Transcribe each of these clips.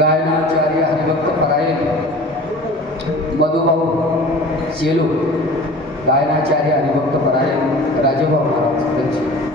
गायनाचार्य हरिभक्त परायण मधुभाऊ सेलू, गायनाचार्य हरिभक्त परायण राजेभाऊ महाराज त्यांची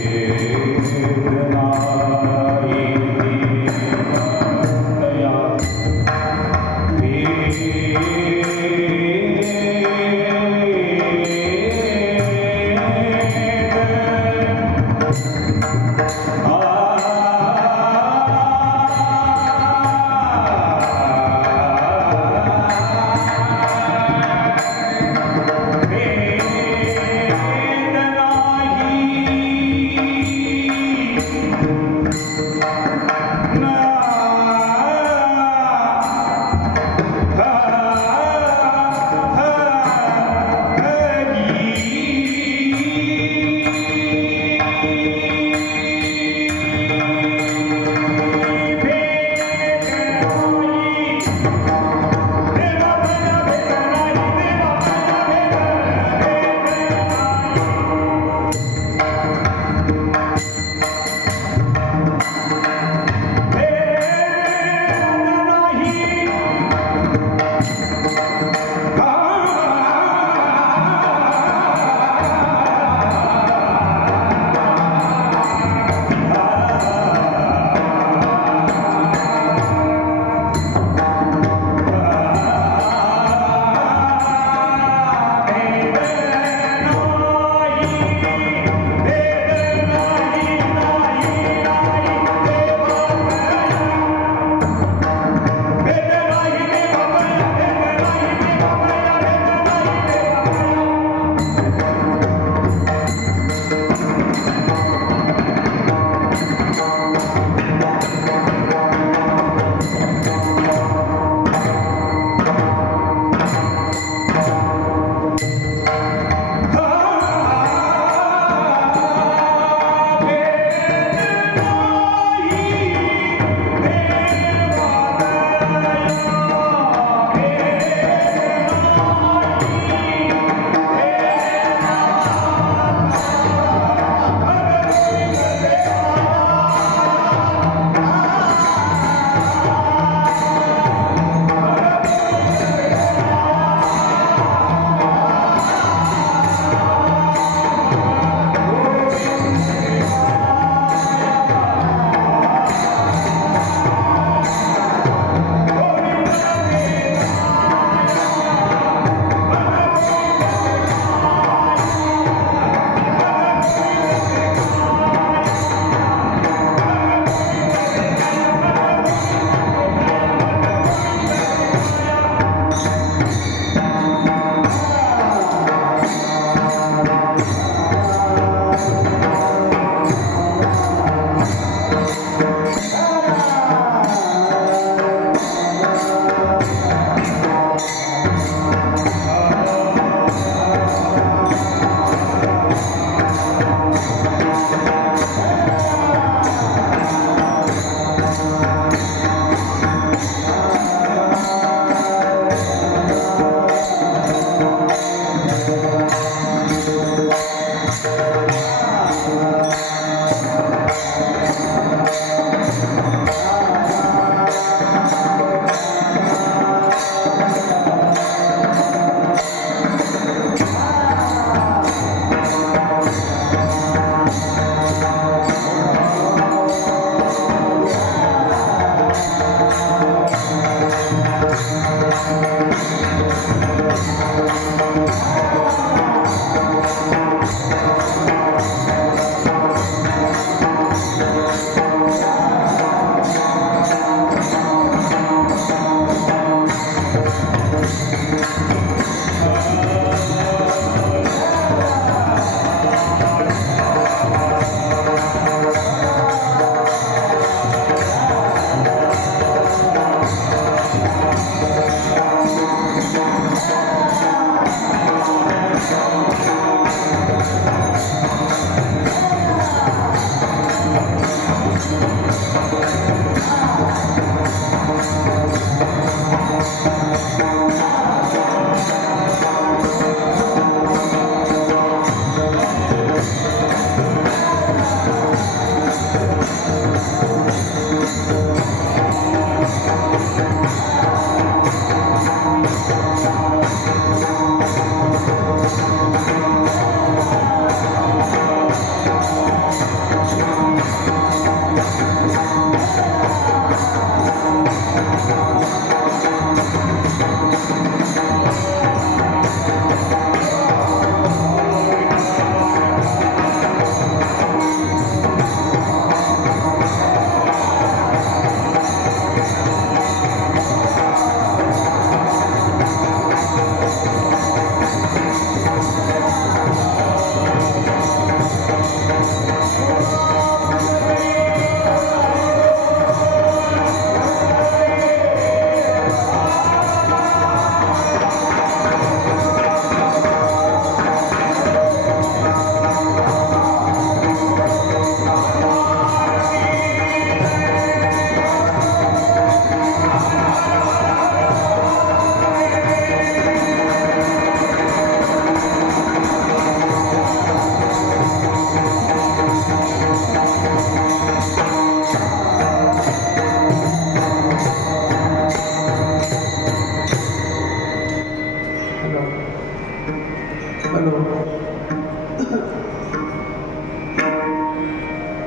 Yeah.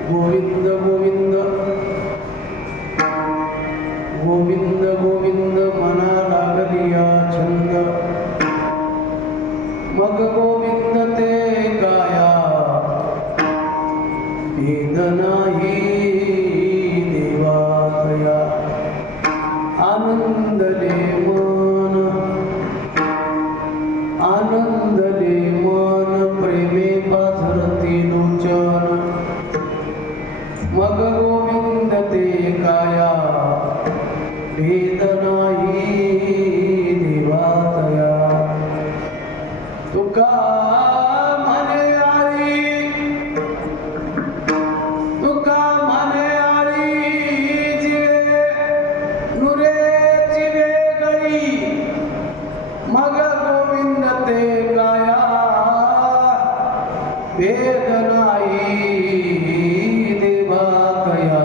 गोविंद गोविंद गोविंद गोविंद मना लागलिया छंद मग गोविंद ते गाया भेद नाही देवातया आनंदले मन प्रेमे पाझरती लोचन मग गोविंद ते गाया भेद नाही देवातया तुका म्हणे आली जिवे नुरेची वेगळी मग गोविंद ते गाया भेद नाही देवातया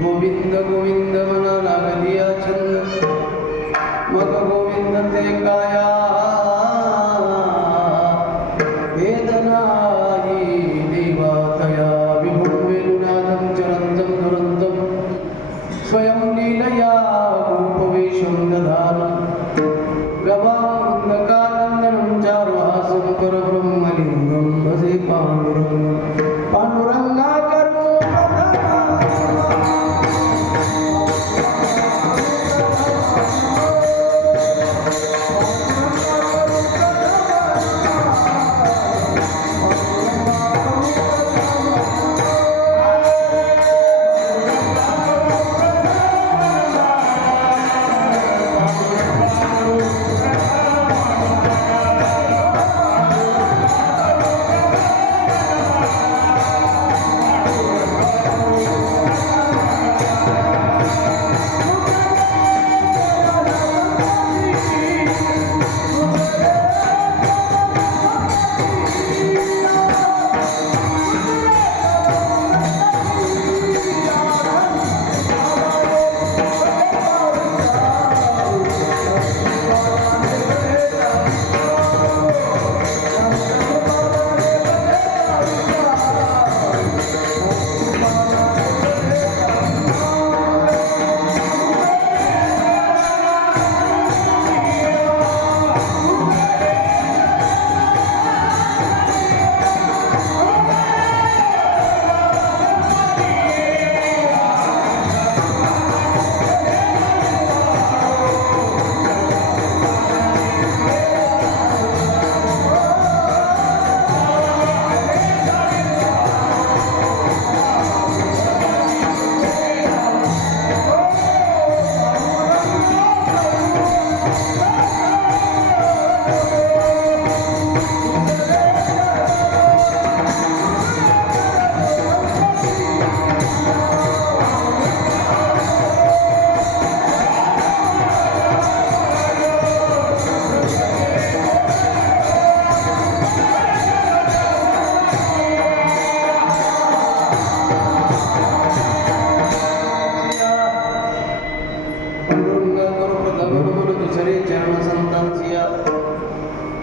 गोविंद गोविंद मना लागलिया छंद मग गोविंद ते गाया भेद नाही देवातया विभुं वेणुनादं चरन्तं दुरन्तं स्वयं लीलया रूपवेशं दधानं गवामृन्दकानन्दनं चारुहासं परब्रह्मलिङ्गं भजे पाण्डुरङ्गाकरो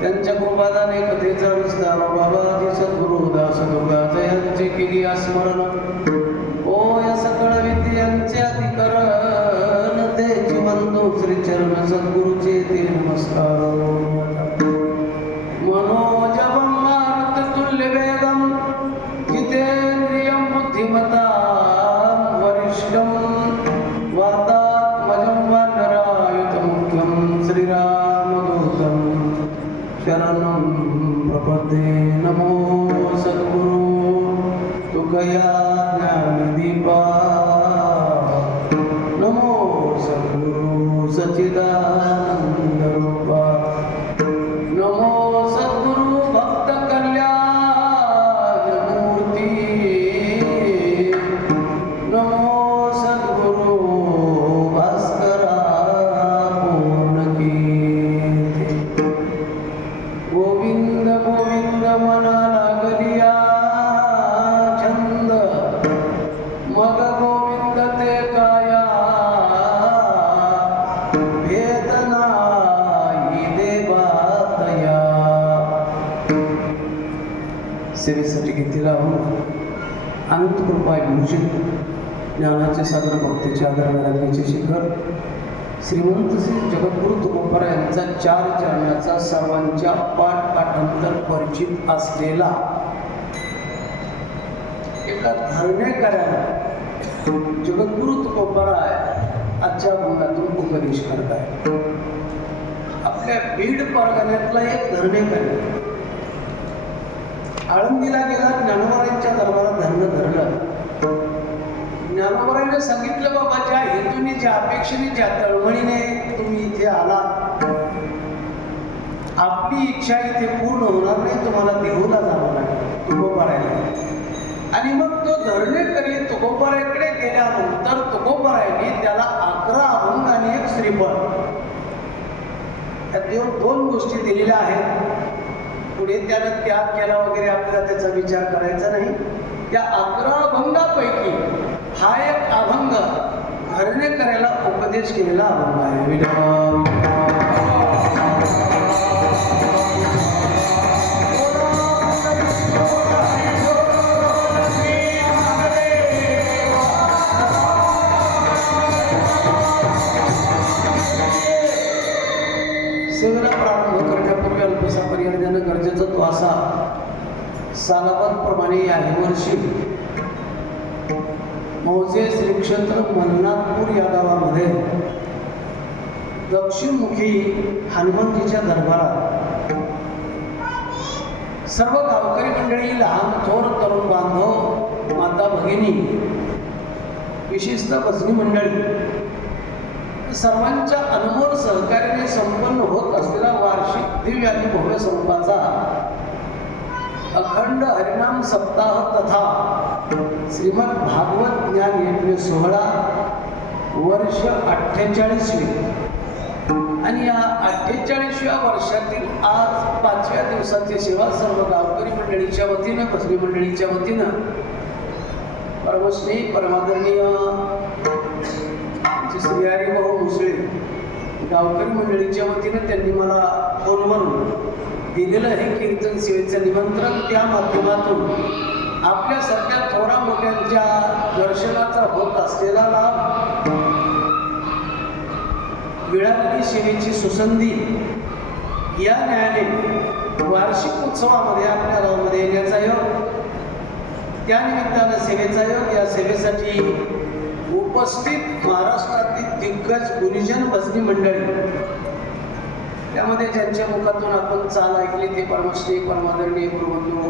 त्यांच्या कृपादाने कथेचा विस्तार बाबाजी सद्गुरु दास दुर्गाचे यांचे केली स्मरण ओ या सकळ विद्यांचे अधिकरण तेची म्हणतो श्री चरण सद्गुरुचे ते नमस्कार मनोजवं मारुत तुल्य वेगम जितेंद्रियं बुद्धिमतां वरिष्ठं वातात्मजं वानरायुतमुख्यं श्रीरामदूतं शरणं प्रपद्ये नमो सद्गुरु तुकया ज्ञानदीपा नमो सद्गुरु सच्चिदानंदरूपा नमो सद्गुरु भक्त कल्याण लागलिया छंद मग गोविंद ते काया भेद नाही देवातया. सेवेसाठी घेतलेला अनंत कृपा भूषित ज्ञानाचे सागर भक्तीचे आदरणाचे शिखर श्रीमंत श्री जगद्गुरु तुकोबरा यांचा 4 चरणाचा सर्वांच्या पाठपाठांतर परिचित असलेला एका धरणेकऱ्याला जगद्गुरु तुकोबरा आजच्या भंगातून उपदेश करत आहे. आपल्या बीड परगण्यातला एक धरणेकर आळंदीला गेला, ज्ञानोबरांच्या दरबारात धरणं धरलं. ज्ञानोबरांनी सांगितलं, बाबा ज्या हेतूने, ज्या अपेक्षेने, ज्या तळमळीने तुम्ही इथे आला, आपली इच्छा इथे पूर्ण होणार नाही, तुम्हाला देहूला जावं लागेल तुकोबरायला. आणि मग तो धरणेकरी तुकोबराकडे गेल्यानंतर तुकोबरायने त्याला 11 अभंग आणि 1 श्रीफळ या 2 गोष्टी दिलेल्या आहेत. पुढे त्यानं त्याग केला वगैरे आपल्याला त्याचा विचार करायचा नाही. त्या 11 अभंगापैकी हा एक अभंग धरणेकऱ्याला उपदेश केलेला अभंग आहे. सेवेला प्रारंभ करण्यापूर्वी अल्पसा पर्याय देणं गरजेचं तो असा. सालाबादप्रमाणे याही वर्षी मौजे श्री क्षेत्र मन्नाथपूर या गावामध्ये दक्षिणमुखी हनुमानजीच्या दरबारात सर्व गावकरी मंडळी, लहान थोर, तरुण बांधव, माता भगिनी, विशेषतः भजनी मंडळी सर्वांच्या अनमोल सहकार्याने संपन्न होत असलेला वार्षिक दिव्य आणि भव्य स्वरूपाचा अखंड हरिनाम सप्ताह तथा श्रीमद भागवत ज्ञान यज्ञ सोहळा वर्ष 48वे. आणि या 48व्या वर्षातील आज 5व्या दिवसाची सेवा सर्व गावकरी मंडळीच्या वतीनं, भजनी मंडळीच्या वतीनं परमस्नेही परमादरणीय श्री हरिभाऊ मुसळे गावकरी मंडळीच्या वतीनं त्यांनी मला फोनवरून दिलेलं हे कीर्तन सेवेचं निमंत्रण, त्या माध्यमातून आपल्यासारख्या थोरा मोठ्यांच्या दर्शनाचा होत असलेला लाभ, मिळालेली सेवेची सुसंधी या न्यायाने वार्षिक उत्सवामध्ये आपल्या गावामध्ये येण्याचा योग, त्यानिमित्तानं सेवेचा योग, या सेवेसाठी उपस्थित महाराष्ट्रातील दिग्गज गुरुजन भजनी मंडळी, त्यामध्ये ज्यांच्या मुखातून आपण चाल ऐकली ते परमश्री परमादरणीय गुरुबंधू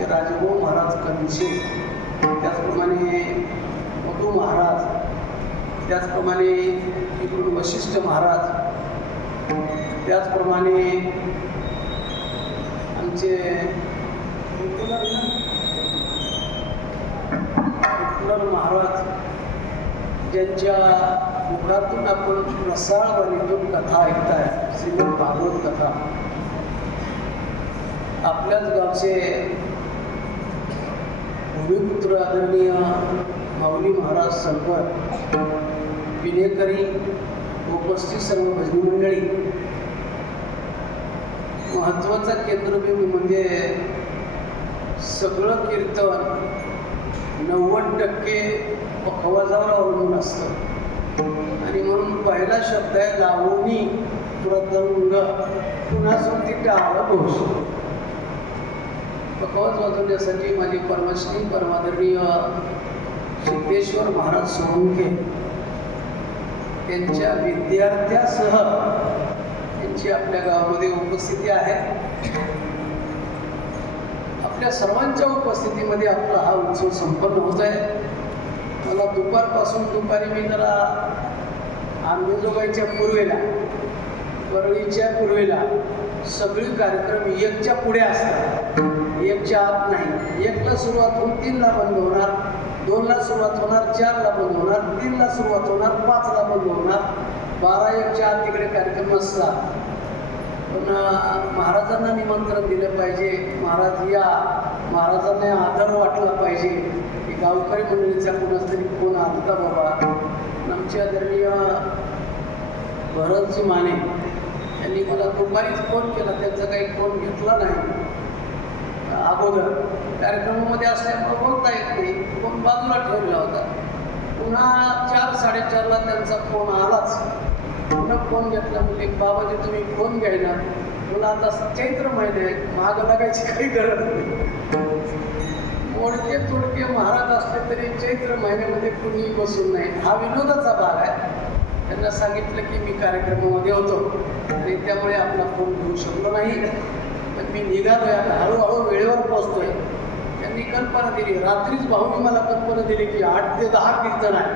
राजभाऊ महाराज कंचे, त्याचप्रमाणे मधू महाराज, त्याचप्रमाणे इकडून वशिष्ठ महाराज, त्याचप्रमाणे आमचे महाराज, ज्यांच्या मुखातून आपण रसाळवाणीतून कथा ऐकताय, श्रीमद भागवत कथा. आपल्याच गावचे भूमिपुत्र आदरणीय माऊली महाराज संकर, विनेकरी, उपस्थित सर्व भजनी मंडळी. महत्त्वाचा केंद्रबिंदू म्हणजे सगळं कीर्तन 90% पखवाजावर अवलंबून असतं. आणि म्हणून पहिला शब्द आहे लावणी प्रतंग, पुन्हा सुद्धा टाळ घोष. पखवाज वाजवण्यासाठी माझी परमश्री परमादरणीय सिद्धेश्वर महाराज सोळंके त्यांच्या विद्यार्थ्यासह त्यांची आपल्या गावामध्ये उपस्थिती आहे. आपल्या सर्वांच्या उपस्थितीमध्ये आपला हा उत्सव संपन्न होत आहे. मला दुपारी मी जरा आंबेजोगाईच्या पूर्वेला, परळीच्या पूर्वेला सगळे कार्यक्रम 1च्या पुढे असतात, 1च्या आत नाही. 1ला सुरुवात होऊन 3ला बंद होणार, 2ला सुरुवात होणार, 4ला बंद होणार, 3ला सुरुवात होणार, 5ला बंद होणार. 12-1च्या आत तिकडे कार्यक्रम नसतात. पण महाराजांना निमंत्रण दिलं पाहिजे, महाराज या, महाराजांना आदर वाटला पाहिजे. की गावकरी मंडळीचा कोणाच तरी फोन आलता बाबा. आमच्या आदरणीय भरतजी माने यांनी मला दुपारीच फोन केला, त्यांचा काही फोन घेतला नाही. अगोदर कार्यक्रमामध्ये असल्यामुळे बोलता येत नाही, फोन बाजूला ठेवला होता. पुन्हा 4-4:30ला त्यांचा फोन आलाच. पुन्हा फोन घेतला, म्हणजे बाबाजी तुम्ही फोन घ्यायला. मला आता चैत्र महिने आहे, मागं लागायची काही गरज नाही. मोडके तोडके महाराज असले तरी चैत्र महिन्यामध्ये कुणी बसून नाही, हा विनोदाचा भाग आहे. त्यांना सांगितलं की मी कार्यक्रमामध्ये होतो आणि त्यामुळे आपला फोन घेऊ शकलो नाही, पण मी निघालोय आता, हळूहळू वेळेवर पोहोचतोय. त्यांनी कल्पना दिली, रात्रीच भाऊनी मला कल्पना दिली की 8 ते 10 कीर्तन आहे,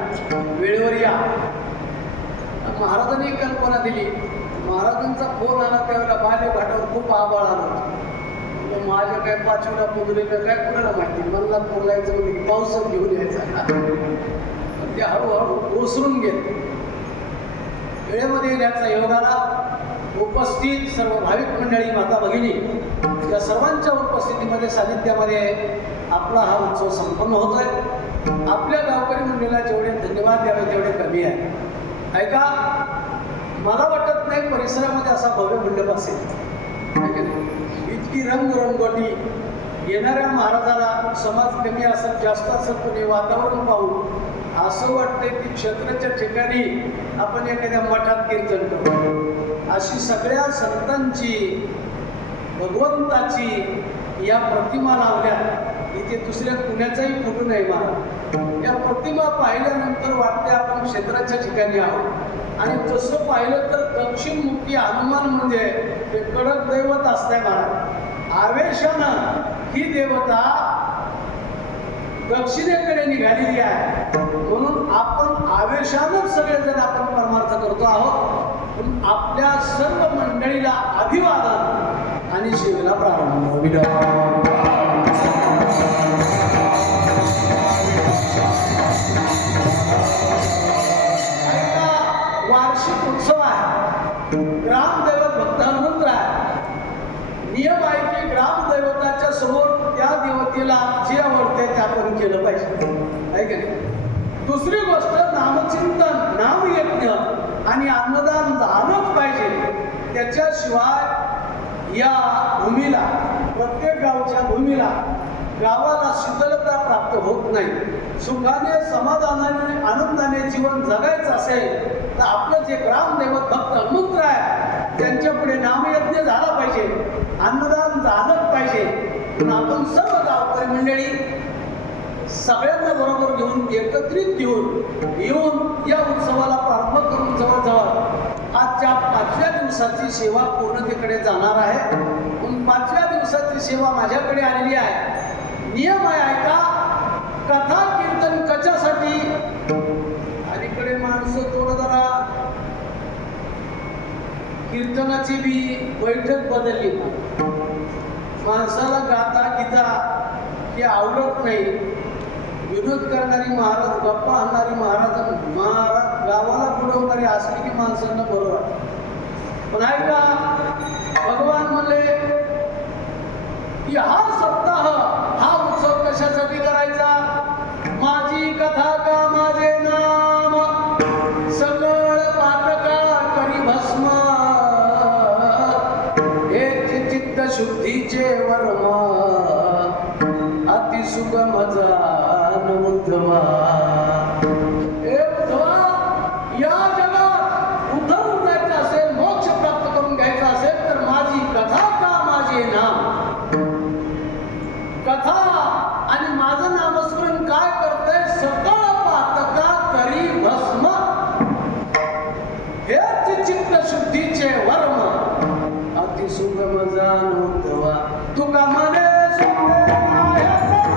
वेळेवर या. महाराजांनी कल्पना दिली. महाराजांचा फोन आला त्यावेळेला बालेघाटावर खूप आभाळ आलं होतं. माझ्या काय 5वीला पुजलेलं काय कुणाला माहिती, मला बोलायचं म्हणजे की पावसात घेऊन यायचा. पण ते हळूहळू ओसरून गेले. वेळेमध्ये येण्याचा योग आला. उपस्थित सर्व भाविक मंडळी, माता भगिनी, या सर्वांच्या उपस्थितीमध्ये सानिध्यामध्ये आपला हा उत्सव संपन्न होतोय. आपल्या गावकरी मंडळीला जेवढे धन्यवाद द्यावे तेवढे कमी आहे. ऐका, मला वाटत नाही परिसरामध्ये असा भव्य मंडप असेल. इतकी रंगरंगोटी, येणाऱ्या महाराजाला समाज कमी असत जास्त असत, पण हे वातावरण पाहून असं वाटतंय की क्षेत्राच्या ठिकाणी आपण एखाद्या मठात कीर्तन करतो. अशी सगळ्या संतांची, भगवंताची या प्रतिमा लावल्या. इथे दुसऱ्या कुणाचाही फोटो नाही महाराज. या प्रतिमा पाहिल्यानंतर वाटते आपण क्षेत्राच्या ठिकाणी आहोत. आणि तसं पाहिलं तर दक्षिणमुखी हनुमान म्हणजे हे कडक दैवत असतंय महाराज. आवेशानं ही देवता दक्षिणेकडे निघालेली आहे, म्हणून आपण आवेशानंच सगळेजण आपण परमार्थ करतो आहोत. म्हणून आपल्या सर्व मंडळीला अभिवादन आणि सेवेला प्रारंभ. वार्षिक उत्सव आहे, ग्रामदैवत भक्त हनुमंत आहे. नियम आहे की ग्रामदैवताच्या समोर त्या देवतेला जे आवडते ते आपण केलं पाहिजे, आहे की नाही. दुसरी गोष्ट नामचिंतन, नामयज्ञ आणि अन्नदान झालंच पाहिजे. त्याच्याशिवाय या भूमीला, प्रत्येक गावच्या भूमीला, गावाला शीतलता प्राप्त होत नाही. सुखाने, समाधानाने, आनंदाने जीवन जगायचं असेल तर आपलं जे ग्रामदैवत भक्त हनुमंत आहे त्यांच्यापुढे नामयज्ञ झाला पाहिजे, अन्नदान झालंच पाहिजे. पण आपण सर्व गावकरी मंडळी सगळ्यांना बरोबर घेऊन, एकत्रित येऊन या उत्सवाला प्रारंभ करून जवळजवळ आजच्या 5व्या दिवसाची सेवा पूर्णतेकडे जाणार आहे. म्हणून 5व्या दिवसाची सेवा माझ्याकडे आलेली आहे. नियम आहे, ऐका, कथा कीर्तन कशासाठी. अलीकडे माणसं थोडं जरा कीर्तनाची बी बैठक बदलली. माणसाला गाता गीता हे आवडत नाही. विनोद करणारी महाराज, गप्पा आणणारी महाराज गावाला बुडवणारी असली की माणसांना बरं वाटतं. पण ऐका, भगवान म्हणले की हा सप्ताह, हा उत्सव कशासाठी करायचा. माझी कथा का माझे नाम, सकळ पातका करी भस्म, हे चित्त शुद्धीचे वर्म, अति सुगम जान उद्धमा. हे उद्धवा, या जगात उद्धरून जायचं असेल, मोक्ष प्राप्त करून घ्यायचा असेल तर माझी कथा का माझे नाम. कथा आणि माझं नामस्मरण काय करतंय, सकळ पातका करी भस्म, हेच चित्त शुद्धीचे वर्म, अति सुगम जान उद्धवा. तुका म्हणे सुगम आहे सर्व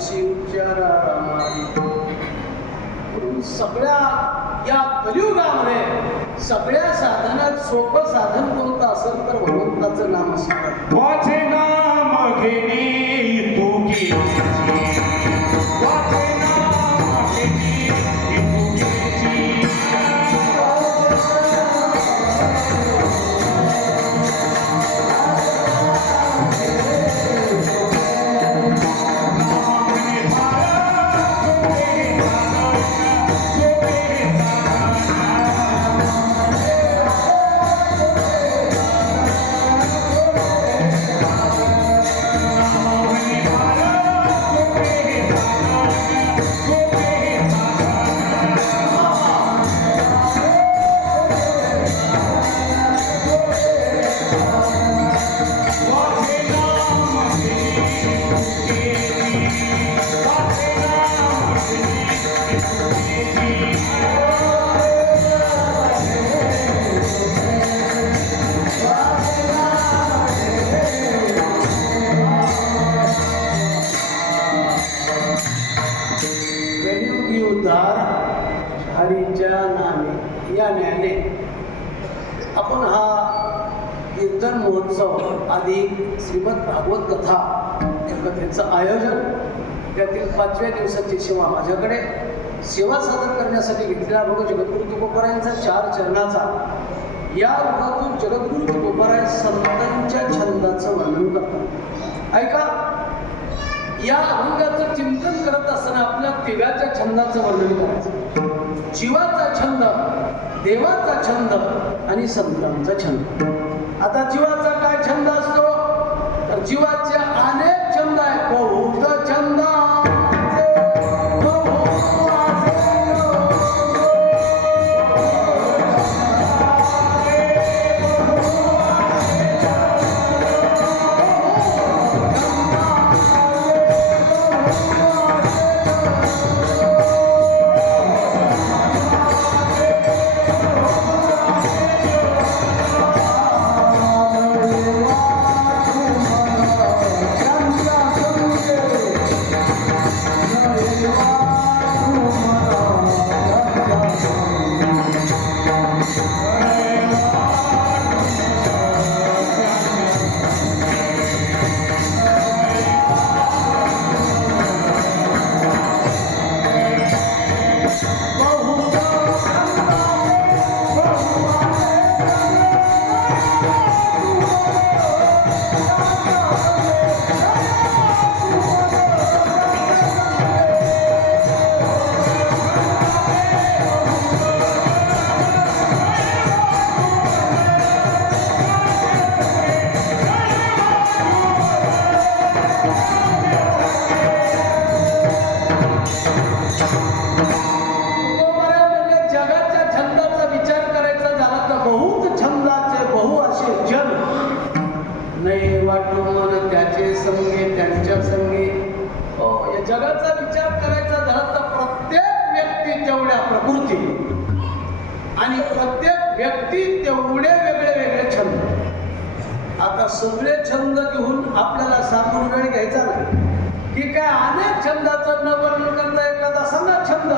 दिवशी उच्चारा माई. म्हणून सगळ्या या कलियुगामध्ये सगळ्या साधनात सोपं साधन कोणतं असेल तर भगवंताचं नाम असतं. वाचे नाम घेणे तू केची, वाचे नाम घेणे तू केची. कलियुगी उद्धार हरीच्या नामे या न्यायाने आपण हा कीर्तन महोत्सव आधी श्रीमद भागवत कथा या कथेचं आयोजन त्यातील 5व्या दिवसाची सेवा माझ्याकडे सेवा सादर करण्यासाठी घेतलेला बघू जगद्गुरु तुकोबारायांचा 4 चरणाचा या रूपातून जगद्गुरु तुकोबाराय संतांच्या छंदाचं वर्णन करतात. ऐका, या अभंगाचं चिंतन करत असताना आपल्या तिघाच्या छंदाचं वर्णन करायचं. जीवाचा छंद, देवाचा छंद आणि संतांचा छंद. आता जीवाचा काय छंद असतो तर जीवाचे अनेक छंद आहेत. बहुत छंद जगाचा विचार करायचा झाला तर प्रत्येक व्यक्ती तेवढ्या प्रकृती आणि प्रत्येक व्यक्ती तेवढे वेगळे वेगळे छंद. आता सगळे छंद घेऊन आपल्याला सांगून वेळ घ्यायचा नाही की काय अनेक छंदाचं न वर्णन करता एखादा सांगा छंद.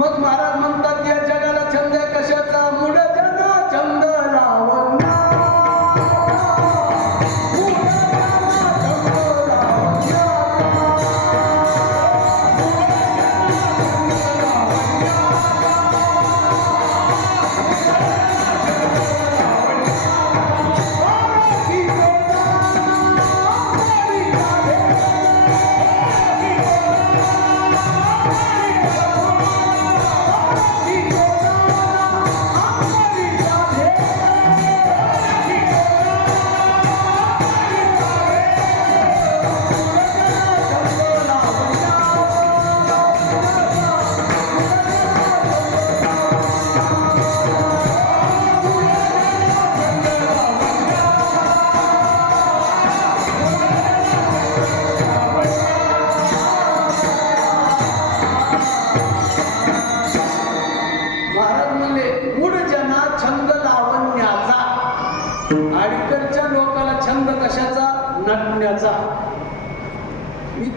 मग महाराज म्हणतात या जगाला छंद आहे कशाचा? मूढ जन छंद लावण्या.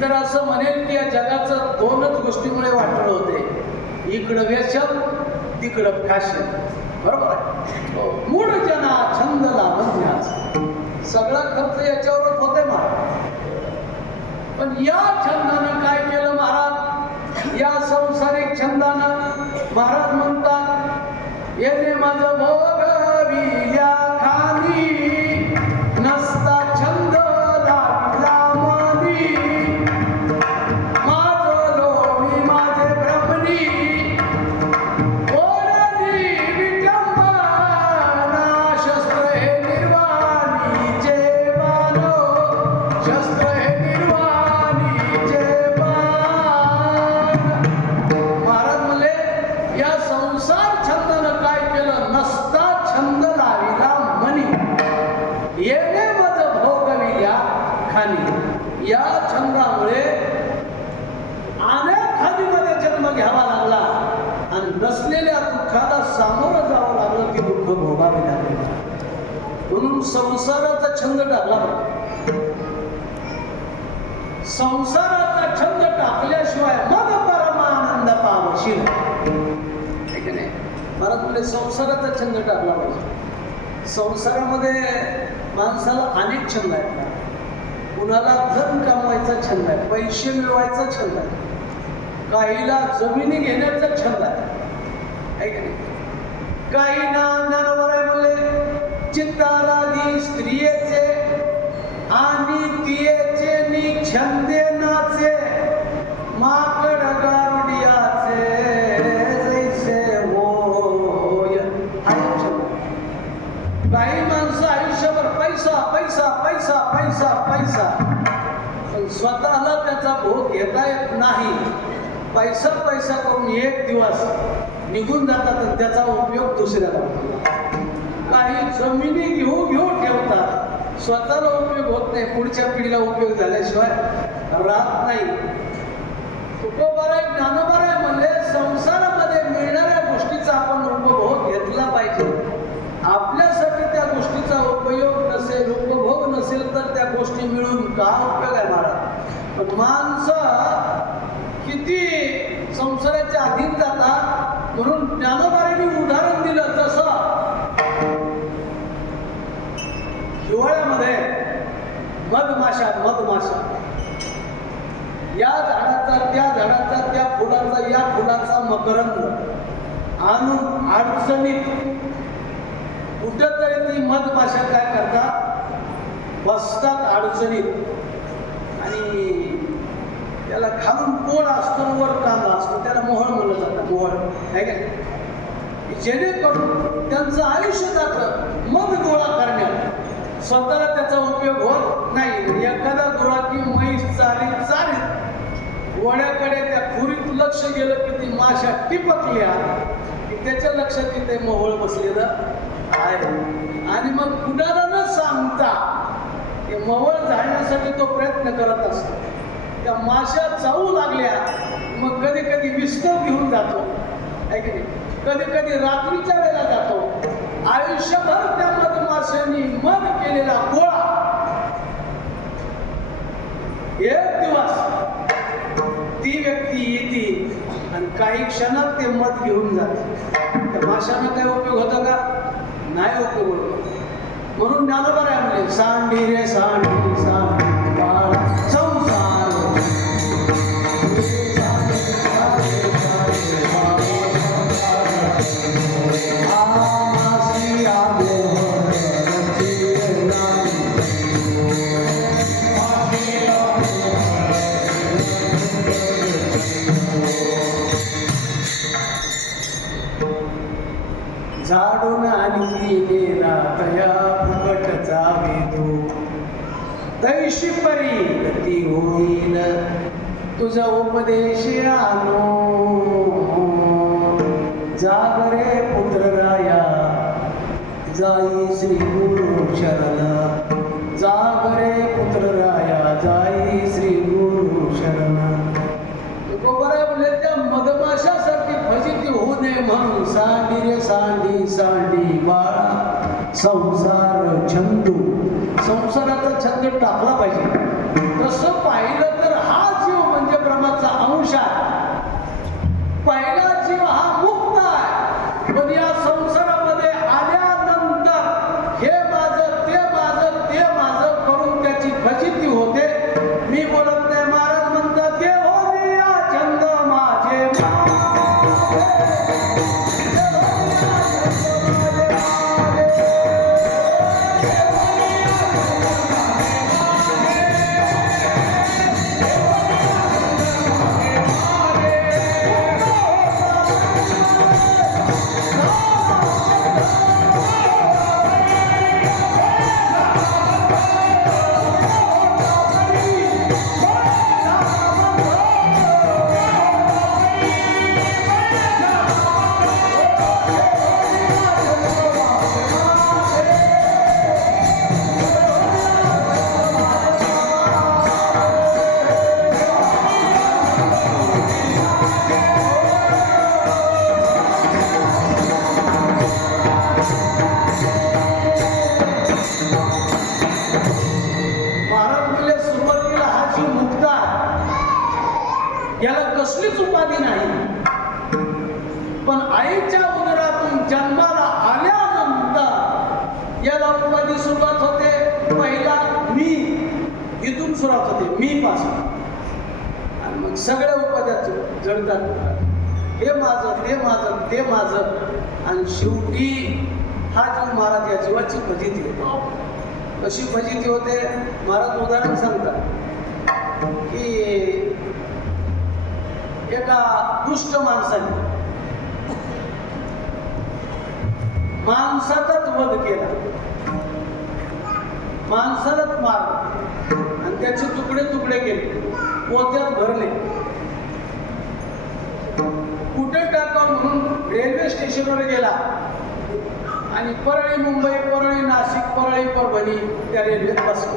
तर असं म्हणेल की या जगाचं दोनच गोष्टीमुळे वाटलं होते, इकडं व्यसन तिकडं फॅशन. बरोबर आहे. मूळ जना छंद लावण्याचा सगळा खर्च याच्यावरच होते महाराज. पण या छंदानं काय केलं महाराज, या संसारिक छंदानं महाराज म्हणतात, येणे माझं भोगविल्या खाली नसता छंद लागला मनी, माझं लोणी माझे भ्रमणी ओढणी विटंबना, शस्त्र हे निर्वाणीचे बाण, शस्त्र हे निर्वाणीचे बाण. महाराज म्हणले या संसार छंदानं काय केलं, नसता छंद लाविला मनी, येणे मज भोगविल्या खाली. या छंदामुळे अनेक खालीमध्ये जन्म घ्यावा लागला आणि नसलेल्या दुःखाला सामोरं जावं लागलं की दुःख भोगावे लागले. म्हणून संसाराचा छंद टाकला. संसाराचा छंद टाकल्याशिवाय मग परमानंद पावशील. महाराज म्हणजे संसाराचा छंद टाकला पाहिजे. संसारामध्ये माणसाला अनेक छंद आहेत. कुणाला धन कमवायचा छंद आहे, पैसे मिळवायचा छंद आहे, काहीला जमिनी घेण्याचा छंद आहे की नाही. काहींना ज्ञानोबा म्हणले चित्ताराधी स्त्रियेचे आणि तियेचे निछंदे नाचे, माकड गारुडियाचे जैसे होय. काही माणसं आयुष्यभर पैसा पैसा पैसा पैसा पैसा, पण स्वतःला त्याचा भोग घेता येत नाही. पैसा पैसा करून एक दिवस निघून जातात आणि त्याचा उपयोग दुसऱ्याला होतो. काही जमिनी घेऊ ठेवतात, स्वतःला उपयोग होत नाही, पुढच्या पिढीला उपयोग झाल्याशिवाय राहत नाही. तुकोबाराय ज्ञानोबाराय म्हणले संसारामध्ये मिळणाऱ्या गोष्टीचा आपण उपभोग घेतला पाहिजे. आपल्यासाठी त्या गोष्टीचा उपयोग नसेल, उपभोग नसेल तर त्या गोष्टी मिळून का उपयोग आहे महाराज. पण माणसं किती संसाराच्या अधीन जातात. म्हणून ज्ञानोबारांनी उदाहरण दिलं, जसं हिवाळ्यामध्ये मधमाशा या झाडाचा त्या झाडाचा त्या फुलाचा या फुलाचा मकरंद आणून अडचणीत कुठंतरी ती मधमाशा काय करतात, बसतात अडचणीत आणि त्याला खालून पोळ असतो, वर कांदा असतो, त्याला मोहळ म्हणलं जातं. मोहळ आहे का, जेणेकरून त्यांचं आयुष्य जातं मध गोळा करण्यात, स्वतःला त्याचा उपयोग होत नाही. एखादा गुराखी म्हैस चारीत वड्याकडे त्या खुरीत लक्ष गेलं की ती माशा टिपकल्या की त्याच्या लक्षात तिथे मोहळ बसलेलं आहे. आणि मग कुणाला न सांगता ते मोहळ जाळण्यासाठी तो प्रयत्न करत असतो. त्या माशा चावू लागल्या, मग कधी कधी विस्तव घेऊन जातो आहे की नाही, कधी कधी रात्रीच्या वेळेला जातो. आयुष्यभर त्या मधमाशांनी मध केलेला गोळा एक दिवस ती व्यक्ती येते आणि काही क्षणात ते मध घेऊन जाते. त्या माशांना काय उपयोग होतो का, नाही उपयोग होतो. म्हणून ज्ञानोबा म्हणले, सांडी रे सांडी सांडी बाळा संसार झाडून आणखी गेला तया फुकट जावे तू, तैशी परी गती होईल तुझा उपदेश आलो. जागरे पुत्र राया जाई श्री गुरु शरण, जागरे पुत्र राया जाई श्री गुरु शरण. गोबरा बोलले त्या मधमाशासारखी फजिती होऊ नये म्हणून सांडी रे सांडी सांडी बाळा संसार छंदू, संसाराचा छंद टाकला पाहिजे. तसं पाहिलं तर हा पण आईच्या उदरातून जन्माला आल्यानंतर याला उपाधी सुरुवात होते. पहिला मी, इथून सुरुवात होते मी पासून, आणि मग सगळ्या उपाध्या जळतात. हे माझं, ते माझं, ते माझं, आणि शेवटी हा जीव महाराज या जीवाची फजिती होते. कशी फजिती होते महाराज उदाहरण सांगतात की एका दुष्ट माणसाने माणसाचाच वध केला, माणसालाच मारलं आणि त्याचे तुकडे तुकडे केले, पोत्यात भरले. कुठे टाका म्हणून रेल्वे स्टेशनवर गेला आणि परळी मुंबई, परळी नाशिक, परळी परभणी त्या रेल्वेत बसलो.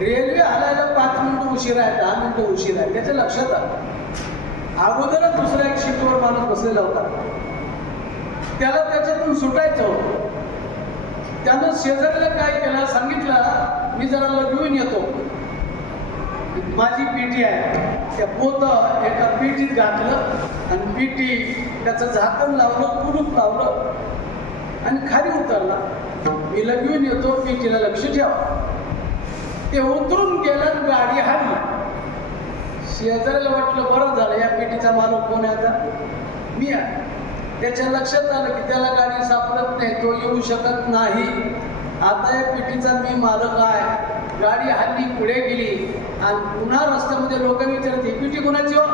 रेल्वे हलायला 5 मिनिटं उशीर आहे, 10 मिनिटं उशीर आहे. त्याच्या लक्षात आलं अगोदरच दुसऱ्या एक सीटवर माणूस बसलेला होता, त्याला त्याच्यातून सुटायचं होतं. त्यानं शेजारीला काय केलं, सांगितलं मी जरा लघवीन येतो, माझी पेटी आहे. त्या पोतं एका पेटीत घातलं आणि पेटी त्याचं झाकण लावलं, कुलूप लावलं आणि खाली उतरला. मी लघवीन येतो, पेटीला लक्ष ठेवा. ते उतरून गेलं, गाडी हाडली. शेजारीला वाटलं बरं झालं, या पेटीचा मालक कोण आहे आता, मी आहे. त्याच्या लक्षात आलं की त्याला गाडी सापडत नाही, तो येऊ शकत नाही. आता या पेटीचा मी मालक आहे. गाडी हल्ली पुढे गेली आणि पुन्हा रस्त्यामध्ये लोक विचारत, ही पेटी कोणाची हो,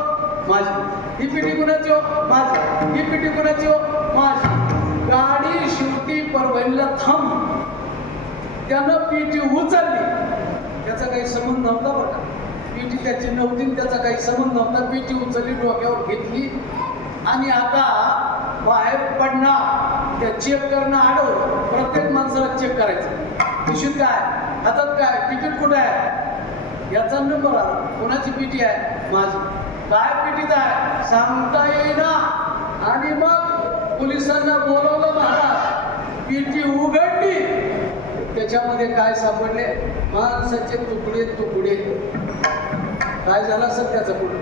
माझी. ही पेटी कोणाची हो, माझी. ही पेटी कोणाची हो, माझी. गाडी शेवटी परभणीला थांब. त्यानं पेटी उचलली, त्याचा काही संबंध नव्हता बघा. पेटी त्याची नव्हती, त्याचा काही संबंध नव्हता. पेटी उचलली, डोक्यावर घेतली आणि आता बाहेर पडणार, त्या चेक करणं आडवं. प्रत्येक माणसाला चेक करायचं, पिशवीत काय, हातात काय, तिकीट कुठं आहे, याचा नंबर आला. कोणाची पेटी आहे, माझी. काय पेटीत आहे सांगता येईना. आणि मग पोलिसांना बोलवलं, महाराज पेटी उघडली. त्याच्यामध्ये काय सापडले, माणसाचे तुकडे तुकडे. काय झालं असेल त्याचं पुढे,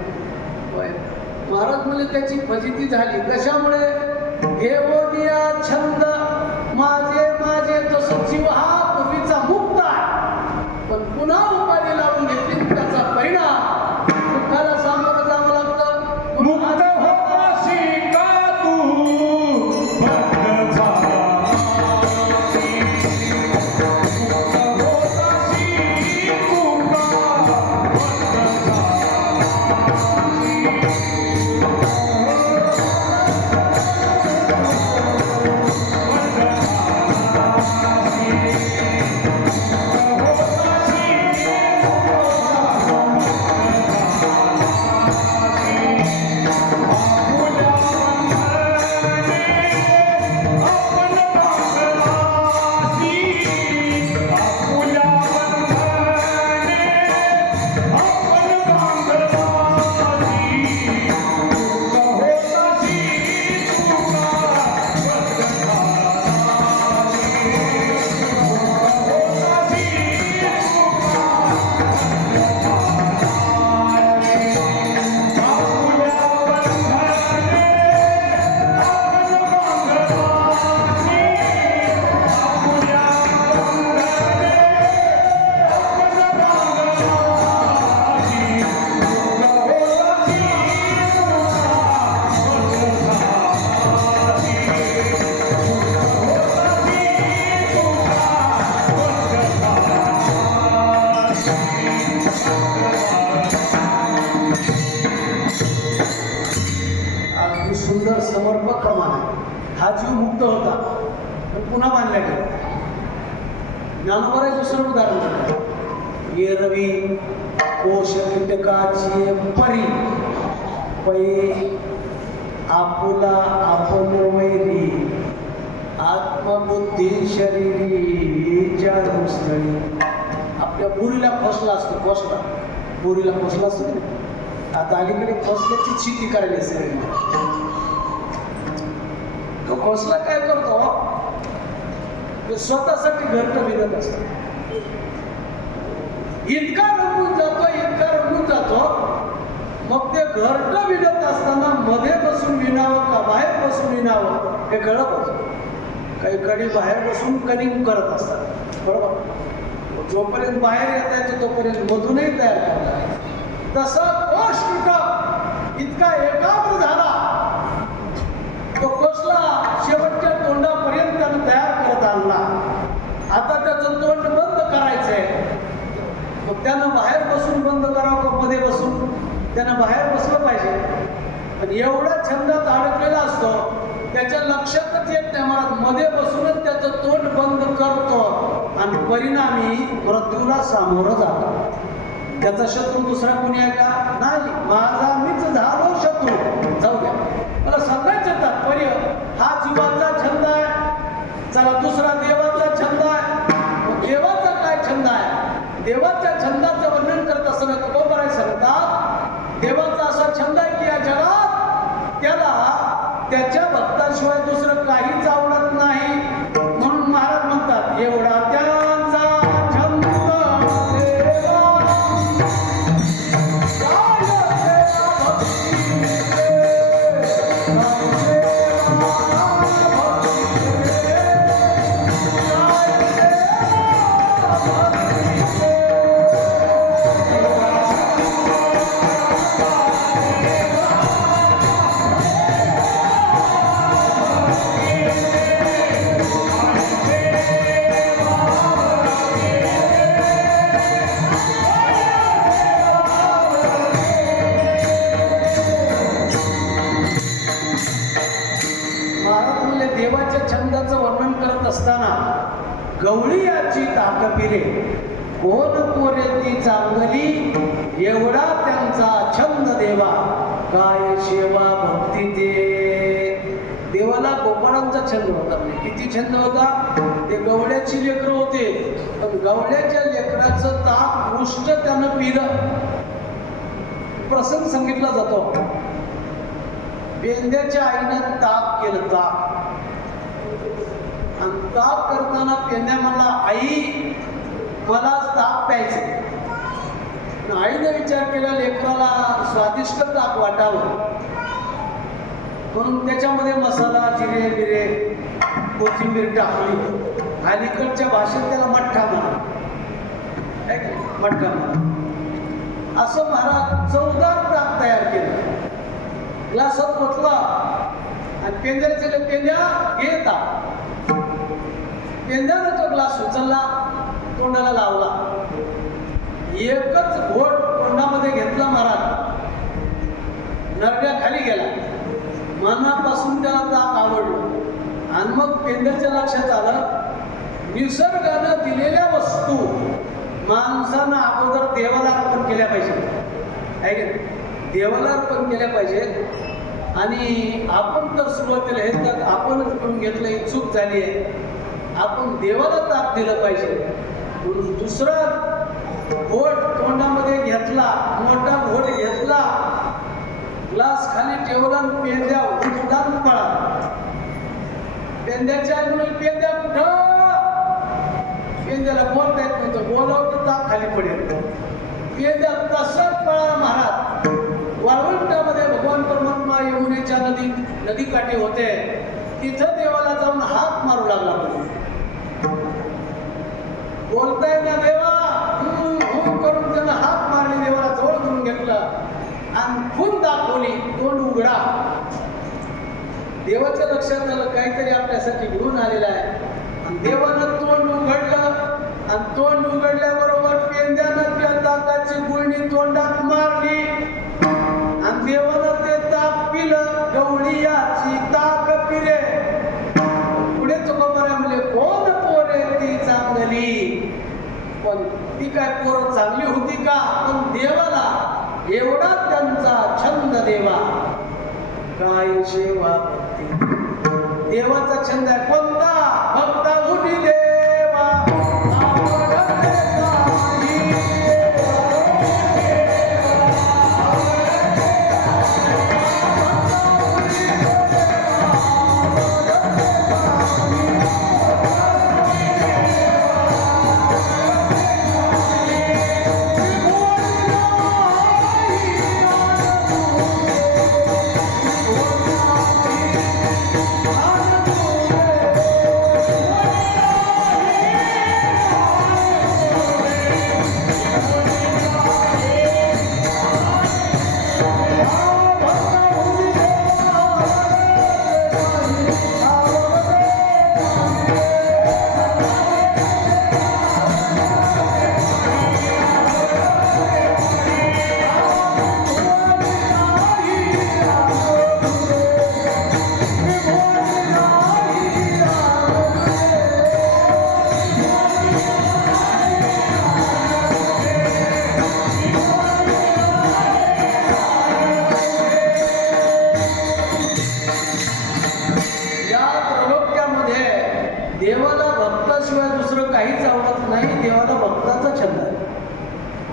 महाराज म्हणजे त्याची फजिती झाली. कशामुळे, हे दिया छंद माझे माझे तसं जीव हा पूर्वीचा मुक्त आहे, पण पुन्हा उपाधी लावून घेतली, त्याचा परिणाम दुःखाला सामोरं जावं लागतं. मुक्त होशील का तू बद्ध झाला, मुक्त होशील तू का बद्ध सुंदर समर्पक प्रमाण आहे. हा जीव मुक्त होता, पण पुन्हा बांधला गेला. ज्ञानोबाराय दुसरं उदाहरण देतात. ये रवी कोश कीटकाची परी पै आपुला आपण वैरी आत्मबुद्धी शरीरी ज्या स्थळी. आपल्या बुरीला फसला असतो, फसला बुरीला फसला असतो. आता अलीकडे फसल्याची शेती करायला असेल. तो खोसला काय करतो, तो स्वतःसाठी घरट विरत असतो. इतका रंगून जातो, इतका रंगून जातो. मग ते घरट विरत असताना मध्ये बसून विणावं का हे कळलं पाहिजे. काही कडी बाहेर बसून कनिंग करत असतात, बरोबर. जोपर्यंत बाहेर येता येतं तोपर्यंत मधूनही तयार करता येतं. तसा कोश कीटक इतका एकाग्र झाला, तो कोसला शेवटच्या तोंडापर्यंत त्यानं तयार करत आणला. आता त्याचं तोंड बंद करायचंय. मग त्यानं बाहेर बसून बंद करावं का मध्ये बसून? त्यानं बाहेर बसलं पाहिजे. पण एवढा छंदात अडकलेला असतो त्याच्या लक्षातच येत नाही, मला मध्ये बसूनच त्याचं तोंड बंद करतो आणि परिणामी मृत्यूला सामोरं जातो. त्याचा शत्रू दुसरा कोणी आहे का? नाही, माझा मीच झालो शत्रू. जाऊ द्या, मला सांगायचं तात्पर्य हा जीवाचा छंद आहे. चला दुसरा देवाचा छंद आहे. देवाचा काय छंद आहे? देवाच्या छंदाचं वर्णन करत असताना तुकोबाराय सांगतात, देवाचा असा छंद आहे की या जगात त्याला त्याच्या भक्ताशिवाय दुसरं काहीच आवडत नाही. म्हणून महाराज म्हणतात, एवढा त्यांचा छंद देवा, देवाच्या छंदाचं वर्णन करत असताना गवळी याची ताकपिरे कोण पोरे ती चांगली, एवढा त्यांचा छंद देवा, काय सेवा भक्ती ते. देवाला गोपाळांचा छंद होता. म्हणजे किती छंद होता? ते गवळ्याची लेकरं होते, पण गवळ्याच्या लेकराचं ताक उष्ट त्यानं पिलं. प्रसंग सांगितला जातो. पेंद्याच्या आईनं ताक केलं, ताक. आणि ताक करताना पेंद्या म्हणला, आई मला ताक प्यायचं. आईने विचार केला लेकराला स्वादिष्ट ताक वाटावं, म्हणून त्याच्यामध्ये मसाला, जिरे बिरे, कोथिंबीर टाकली. अलीकडच्या भाषेत त्याला मठ्ठा म्हणा, मठ्ठा म्हणा. असं महाराज चवदार ताक तयार केलं. ग्लासात म्हटला आणि पेंद्याचे पेंद्या घेता. पेंद्यानं तो ग्लास उचलला, तोंडाला लावला. एकच घोट तोंडामध्ये घेतला महाराज, नरड्या खाली गेला. मनापासून त्याला ताक आवडलं. आणि मग पेंद्याच्या लक्षात आलं, निसर्गानं दिलेल्या वस्तू माणसानं अगोदर देवाला अर्पण केल्या पाहिजे, आहे की देवाला अर्पण केल्या पाहिजेत. आणि आपण तर सुरुवातीला हे ताक आपणच करून घेतलं, ही चूक झाली आहे. आपण देवाला ताक दिलं पाहिजे. म्हणून दुसरा घोट तोंडामध्ये घेतला, मोठा घोट घेतला, ग्लास खाली ठेवला, पेंद्या उठला पळा. पेंद्याच्या म्हणून पेंद्या कुठं? पेंद्याला बोलता येत नव्हतं, बोलावं तर ताक खाली पडेल. पेंद्या तसंच पळा महाराज. वाळवंटामध्ये भगवान परमात्मा यमुनेच्या नदीकाठी होते, तिथं देवाला जाऊन हात मारू लागला. बोलताय ना देवा, करून त्यानं हात मारले, देवाला जवळ करून घेतलं आणि खून दाखवली, तोंड उघडा. देवाच्या लक्षात आलं काहीतरी आपल्यासाठी घेऊन आलेला आहे. देवानं तोंड उघडलं आणि तोंड उघडल्याबरोबर पेंद्यानं त्या ताकाची गुळणी तोंडात मारली आणि देवानं ते ताक पिलं. गवळी याची ताक पिले. पुढे तुकोबाराय म्हणले, कोण पोरे ती चांगली. पण ती काय पोरं चांगली होती का? पण देवाला एवढा त्यांचा छंद देवा, काय सेवा भक्ती. देवाचा छंद आहे कोणता? भक्ता उठी देवा आवडते काही.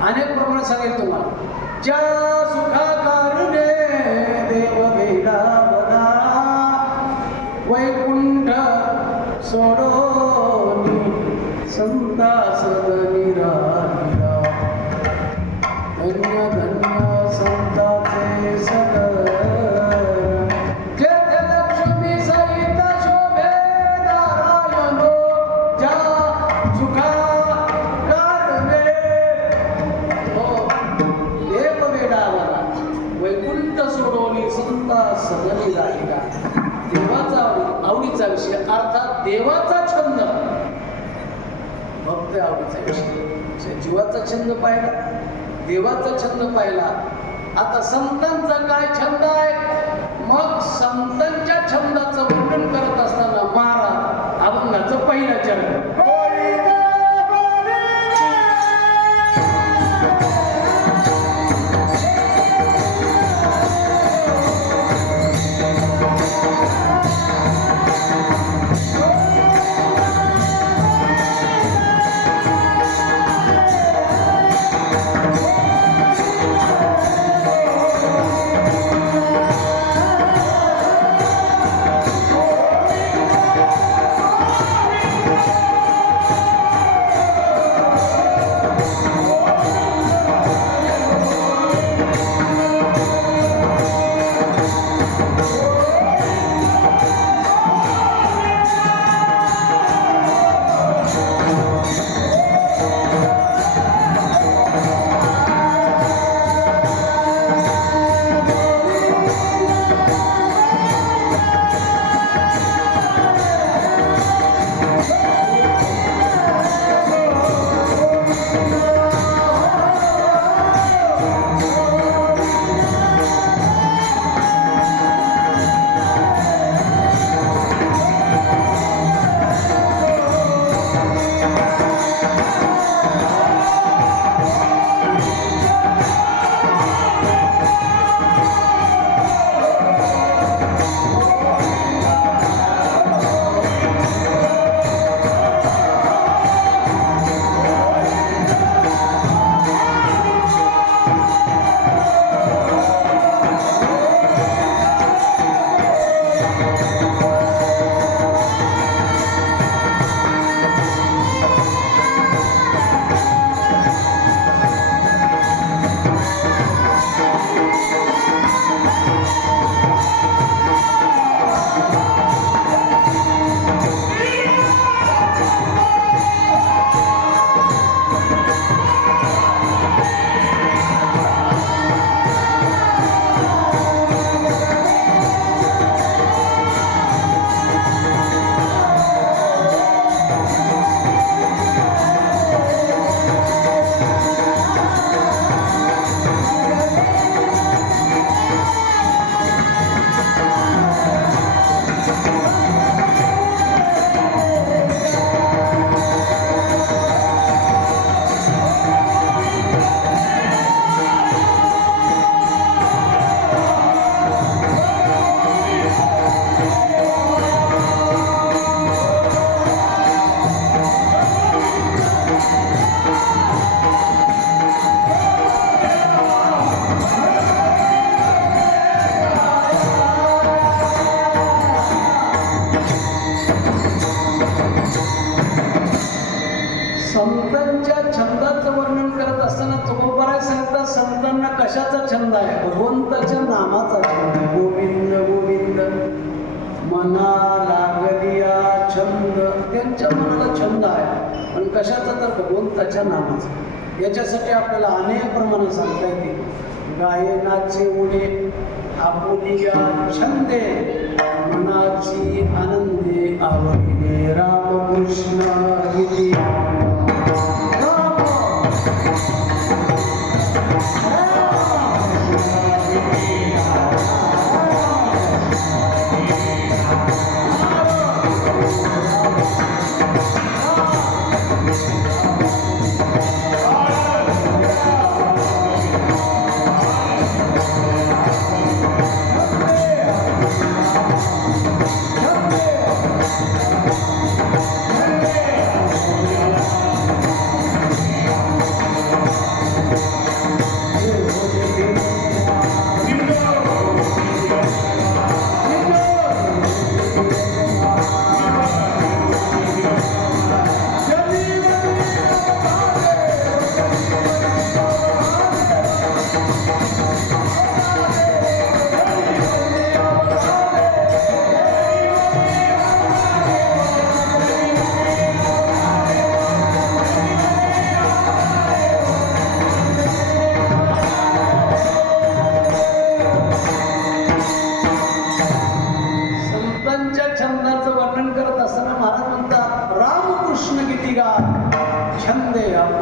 अनेक प्रमाणात सांगेल तुम्हाला. ज्या सुखा कारुणे देव वेडा बना वैकुंठ सोडोनी संता सदनी राहिला. धन्य धन्य संताचे सदन जेथे लक्ष्मी सहित शोभे नारायण ज्या सुखा कारणे देव वेडावला वैकुंठ सोडोनी संता सदनी राहिला. देवाचा आवडीचा विषय अर्थात देवाचा छंद भक्त आवडीचा विषय. जीवाचा छंद पाहिला, देवाचा छंद पाहिला. आता संतांचा काय छंद आहे? मग संतांच्या छंदाचं वर्णन करत असताना महाराज अभंगाचं पहिलं चरण संतांच्या छंदाचं वर्णन करत असताना तुकोबाराय सांगतात संतांना कशाचा छंद आहे? भगवंताच्या नामाचा छंद आहे. गोविंद गोविंद मना लागलिया छंद. त्यांच्या मनाला छंद आहे पण कशाचा? तर भगवंताच्या नामाचा. याच्यासाठी आपल्याला अनेक प्रमाणे सांगता येते. गायनाचे उडे आपुलिया छंदे मनाची आनंदे आवडीने रामकृष्ण हरी.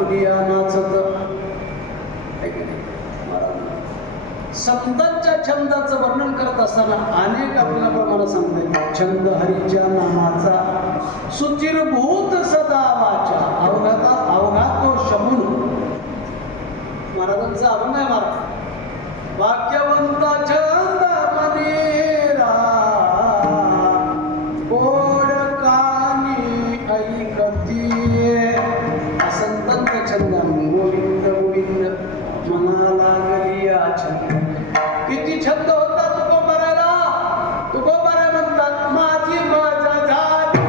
बोलिया नाचत. है की नाही? संतांच्या छंदाचं वर्णन करत असताना अनेक आपल्याला प्रमाणात सांगते. छंद हरीच्या नामाचा सुचिरभूत सदा वाचा अवघात तो शमून. महाराजांचा अभंग आहे. महाराज वाक्यवंता छंद मनेरा गोड कानी ऐकतीये. संतांचा छंद गोविंद गोविंद मना लागली या छंद. किती छंद होता तुकोबाराला. तुकोबारा म्हणतात माझी मजा झाली.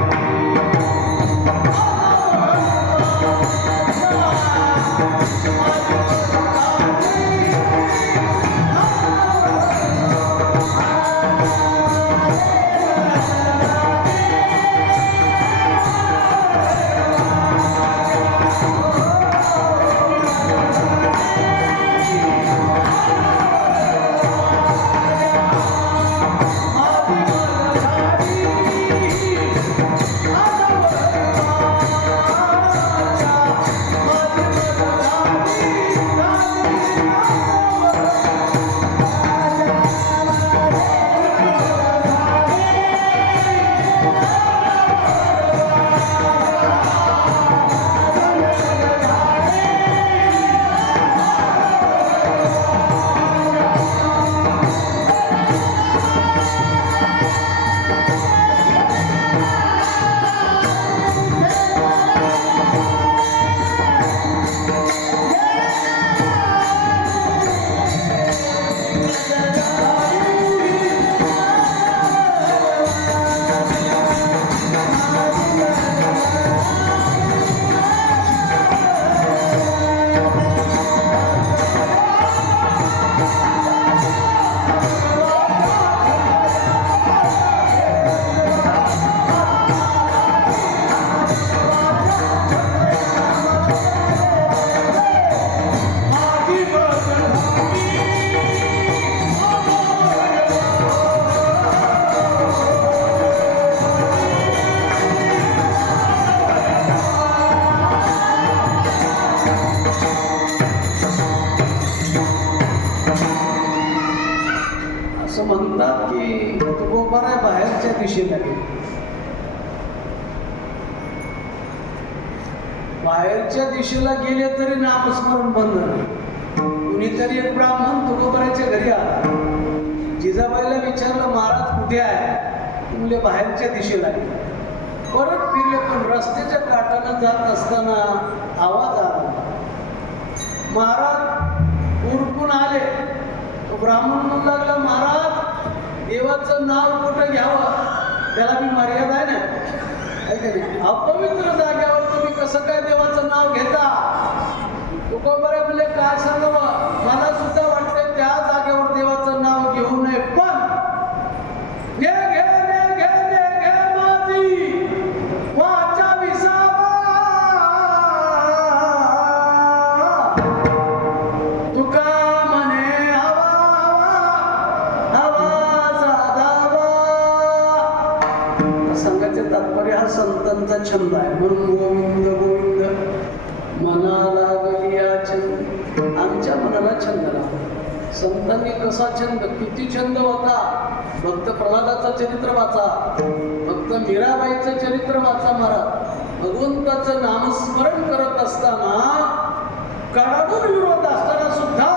असं म्हणतात की तुकोबारा बाहेरच्या दिशेला गेले. बाहेरच्या दिशेला गेले तरी नामस्मरण बंद नाही. कुणीतरी एक ब्राह्मण तुकोबाराच्या घरी आला. जिजाबाईला विचारलं महाराज कुठे आहे. म्हणले बाहेरच्या दिशेला गेले. परत फिरले पण रस्त्याच्या काठानं जात असताना आवाज आला. महाराज उरकून आले. तो ब्राह्मण म्हणू लागला महाराज देवाचं नाव कुठं घ्यावं त्याला मी मर्यादा आहे ना. अपवित्र जाग्यावर तुम्ही कसं काय देवाचं नाव घेता. तुकोबारा म्हणले काय सांगावं मला सुद्धा वाटतं त्या जागेवर देवाचं नाव घेऊ नये. पण घे घे घे घे घे घे माझी वाचा विसावा. तुका म्हणे हवा हवा हवाचा दावा. सांगायचे तात्पर्य हा संतांचा छंद आहे. म्हणून गोविंद गोविंद मना लागली या छंद. आमच्या मनाला छंद लागला. संतांनी कसा छंद किती छंद होता. भक्त प्रल्हादाचं चरित्र वाचा. भक्त मीराबाईचं चरित्र वाचा. महाराज भगवंताचं नामस्मरण करत असताना कडाडून विरोध असताना सुद्धा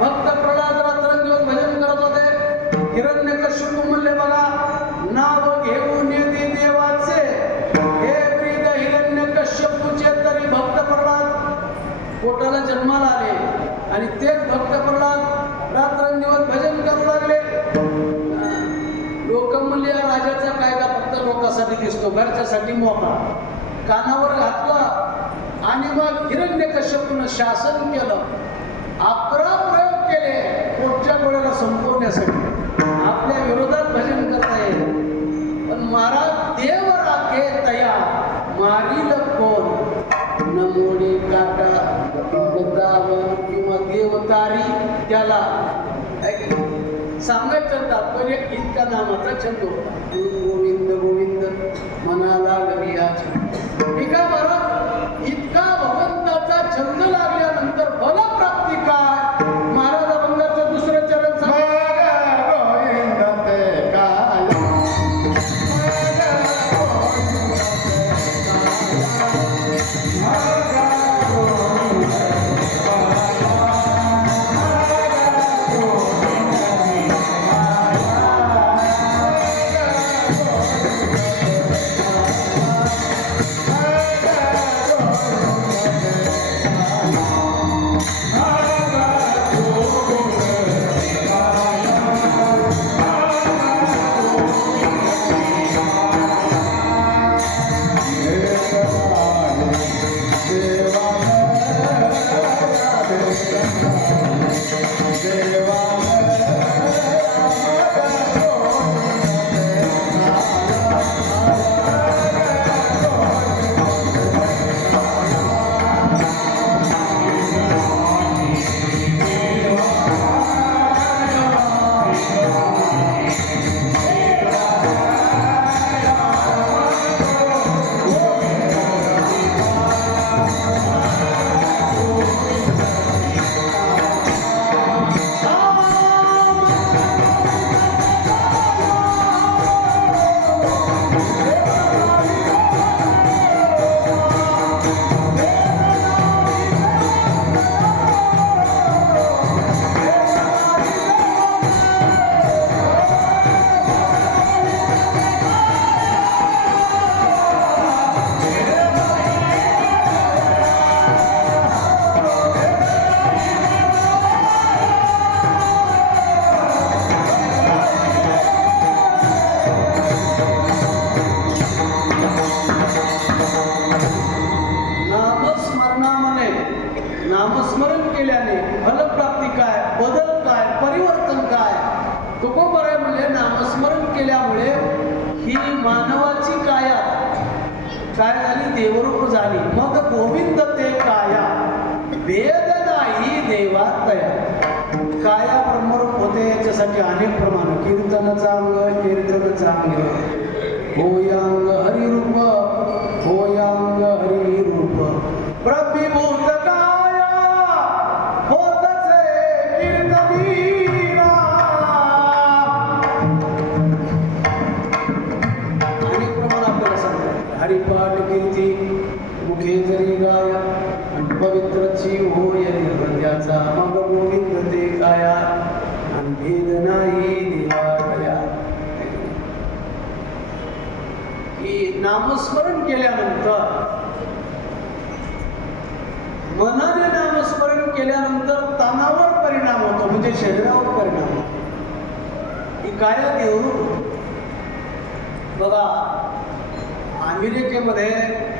भक्त प्रल्हाद रात्रंदिवस भजन करत होते. हिरण्यकश्यप म्हणले बघा नाव घेऊन येते देवाचे हे ब्रीद हिरण्यकश्यपूचे. तरी भक्त प्रल्हाद पोटाला जन्माला आले आणि तेच भक्त प्रल्हाद रात्रंदिवस भजन करू लागले. लोक म्हणले या राजाचा कायदा फक्त लोकांसाठी दिसतो घरच्यासाठी मोठा. कानावर घातला आणि मग हिरण्यकश्यपूनं शासन केलं. 11 प्रयोग केले पोटच्या डोळ्याला संपवण्यासाठी. आपल्या विरोधात भजन करता येईल पण महाराज देव राखे तया मारील कोण. नमोडी काटा बदावन किंवा देवतारी त्याला सांगायचं तात्पर्य इतका नामाचा छंद होता. गोविंद गोविंद मनाला लागली या छंद. एका बरं इतका भगवंताचा केल्यामुळे ही मानवाची काया काय झाली, देवरूप झाली. मग गोविंद ते काया, भेद नाही देवातया. काया ब्रह्मरूप होते याच्यासाठी अनेक प्रमाण. कीर्तन चांग, कीर्तन चांग, होयांग हरिरूप, होयांग हरिरूप, प्रभिभूत काया होतसे कीर्तनीरा. अनेक प्रमाण आपल्याला सांगतात. हरिपाठ कीर्ती मुखे जरी गाया, आणि पवित्रची होय निर्बंध्याचा. मग गोविंद ते काया, आणि भेद नाही देवातया. की नामस्मरण केल्यानंतर, मनाने नामस्मरण केल्यानंतर तनावर परिणाम होतो, म्हणजे शरीरावर परिणाम होतो. ही काया देवरूप. बघा, अमेरिकेमध्ये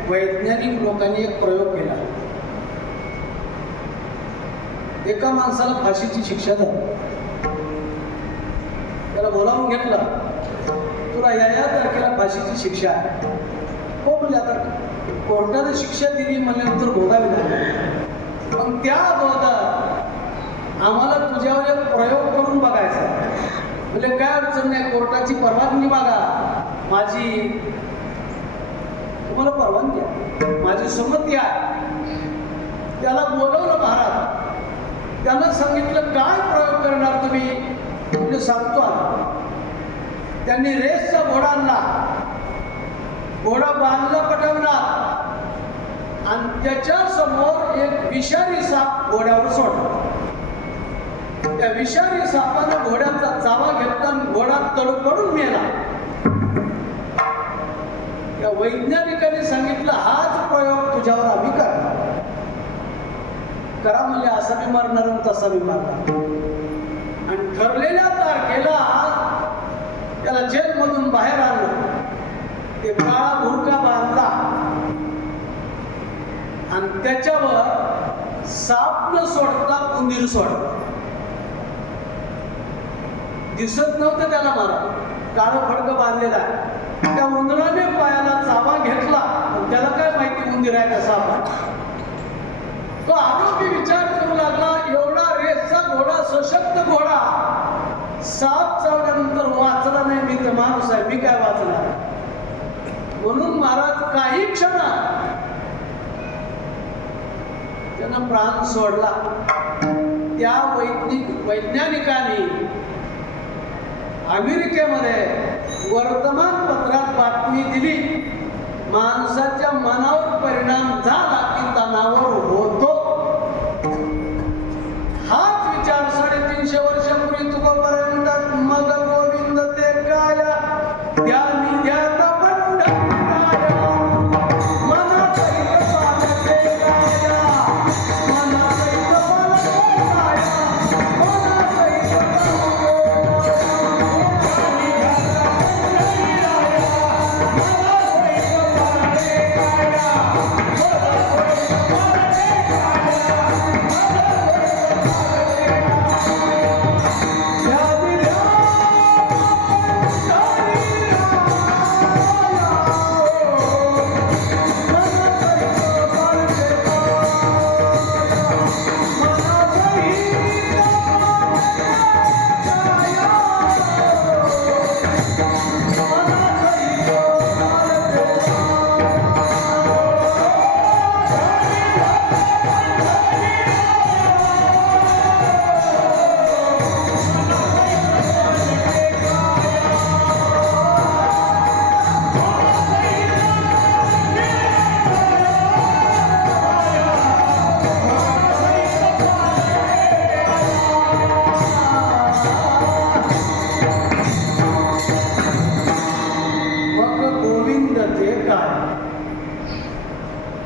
वैज्ञानिक लोकांनी एक प्रयोग केला. एका माणसाला फाशीची शिक्षा झाली. त्याला बोलावून घेतलं, तुला या तारखेला फाशीची शिक्षा आहे. हो म्हणजे आता कोर्टाने शिक्षा दिली म्हणल्यानंतर भोगावी लागली. पण त्या अगोदर आम्हाला तुझ्यावर एक प्रयोग करून बघायचा. म्हणजे काय अडचण नाही, कोर्टाची परवानगी मागा. माझी तुम्हाला परवानगी आहे, माझी संमती आहे. त्याला बोलवलं महाराज. त्यानं सांगितलं काय प्रयोग करणार तुम्ही, म्हणजे सांगतो आता. त्यांनी रेसचा घोडा आणला, घोडा बांधला पटवणार, आणि त्याच्या समोर एक विषारी साप घोड्यावर सोडला. त्या विषारी सापानं घोड्याचा चावा घेतला आणि घोडा तडफडून मेला. त्या वैज्ञानिकांनी सांगितलं हाच प्रयोग तुझ्यावर आम्ही करणार. करा म्हणजे असा बी मारणार आणि तसा बी मारणार. आणि ठरलेल्या तारखेला त्याला जेलमधून बाहेर आणलं. ते काळा भुरका बांधला आणि त्याच्यावर साप न सोडता उंदीर सोडला. दिसत नव्हतं त्याला मारा, काळं फडकं बांधलेला आहे. त्या उंदराने पायाला चावा घेतला, त्याला काय माहिती उंदीर आहे का साप आहे. तो आरोपी विचार करू लागला, एवढा रेसचा घोडा, सशक्त घोडा, साप चावल्यानंतर वाचला नाही. मी तर माणूस आहे, मी काय वाचणार. म्हणून महाराज काही क्षणात त्यानं प्राण सोडला. त्या वैज्ञानिकांनी अमेरिकेमध्ये वर्तमानपत्रात बातमी दिली, माणसाच्या मनावर परिणाम झाला की तणावर होतो. हाच विचार 350 वर्षापूर्वी तुकोबाराय म्हणतात, मग गोविंद ते काया, त्या निध्यात पंढरीराया, मनासहित पालते काया, मनासहित पालते काया, मनासहित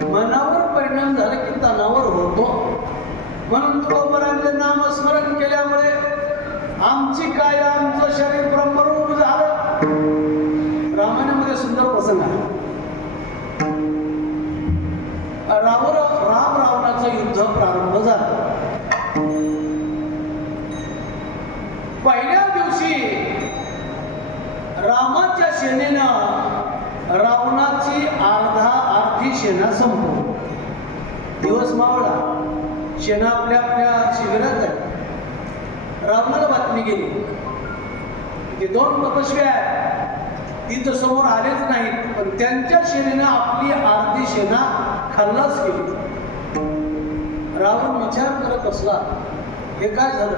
मनावर परिणाम झाला की तणावर होतो. म्हणून तुकोबारायांचे नामस्मरण केल्यामुळे आमची काय, आमचं शरीर ब्रह्मरूप झालं. रामायणामध्ये सुंदर प्रसंग आहे. राम रावणाचं युद्ध प्रारंभ झालं. पहिल्या दिवशी सेनेनं रावणाची अर्धी सेना संपवली. दिवस मावळा, सेना आपल्या आपल्या शिबिरात आहे. रावणाला बातमी गेली की 2 तपस्वी आहेत, तिथं समोर आलेच नाहीत, पण त्यांच्या सेनेनं आपली अर्धी सेना खल्लास केली. रावण विचार करत असला, हे काय झालं,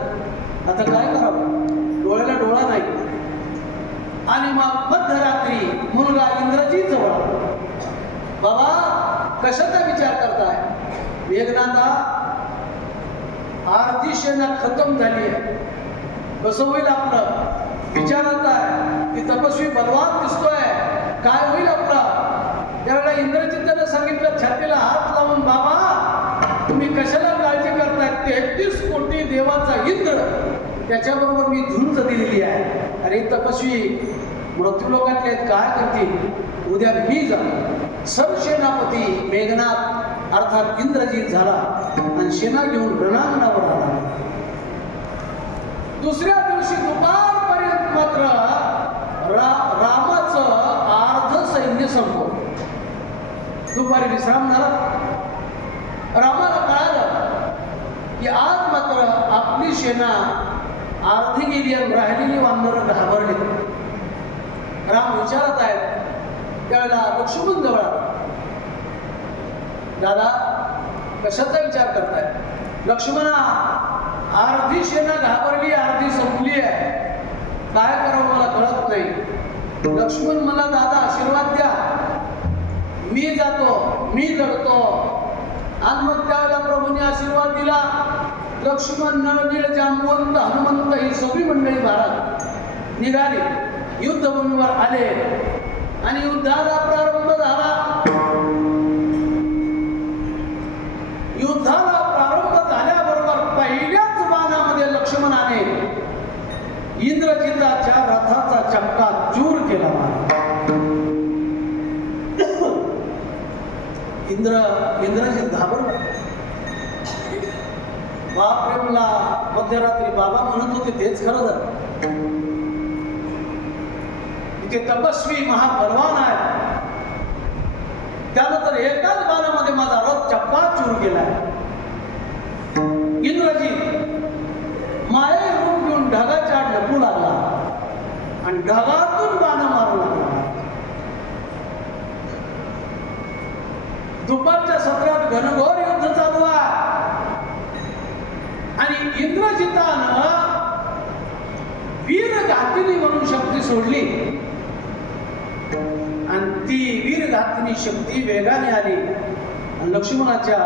आता काय करावं, डोळ्याला डोळा नाही. आणि मग मध्यरात्री मुलगा इंद्रजीत जवळ आला. बाबा कशाचा विचार करताय? मेघनाथा, अर्धी सेना खतम झाली आहे, कसं होईल आपलं? विचारत आहे की तपस्वी बलवान दिसतोय, काय होईल आपलं? त्यावेळेला इंद्रजितानं सांगितलं, छातीला हात लावून, बाबा तुम्ही कशाला काळजी करताय? 33 कोटी देवाचा इंद्र, त्याच्याबरोबर मी झुंज दिलेली आहे. अरे तपस्वी मृत्यूलोकातले आहेत, काय करतील? उद्या मी जातो. सरसेनापती मेघनाथ अर्थात इंद्रजित झाला आणि सेना घेऊन रणांगणावर आला. दुसऱ्या दिवशी दुपारपर्यंत मात्र रामाचं अर्ध सैन्य संपवलं. दुपारी विश्राम झाला. रामाला कळालं की आज मात्र आपली सेना अर्धी गेली आणि राहिलेली वानरं घाबरली. राम विचारत आहेत. त्यावेळेला लक्ष्मण जवळ आला. दादा कशाचा विचार करताय? लक्ष्मणा, अर्धी सेना घाबरली, अर्धी संपली आहे, काय करावं मला कळत नाही. लक्ष्मण मला, दादा आशीर्वाद द्या, मी जातो, मी लढतो. आणि मग त्यावेळेला प्रभूने आशीर्वाद दिला. लक्ष्मण, नळनीळ, जांबवंत, हनुमंत ही सगळी मंडळी महाराज निघाली, युद्धभूमीवर आले आणि युद्धाला प्रारंभ झाला. युद्धाला प्रारंभ झाल्याबरोबर पहिल्याच बाणामध्ये लक्ष्मणाने इंद्रजिताच्या रथाचा चक्का चूर केला. इंद्रजित घाबरला. बाप्रेमला मध्यरात्री बाबा म्हणत होते तेच खरं झालं. इथे तपस्वी महाबलवान आहे, त्यानं तर एकाच बाणामध्ये माझा रथ चक्काचूर केला. इंद्रजित माये रूप घेऊन ढगाच्या आड लपू लागला आणि ढगातून बाण मारू लागला. दुपारच्या सत्रात घनघोर युद्ध चालू आहे आणि इंद्रजितानं वीरघातिनी म्हणून शक्ती सोडली आणि ती वीरघातिनी शक्ती वेगाने आली आणि लक्ष्मणाच्या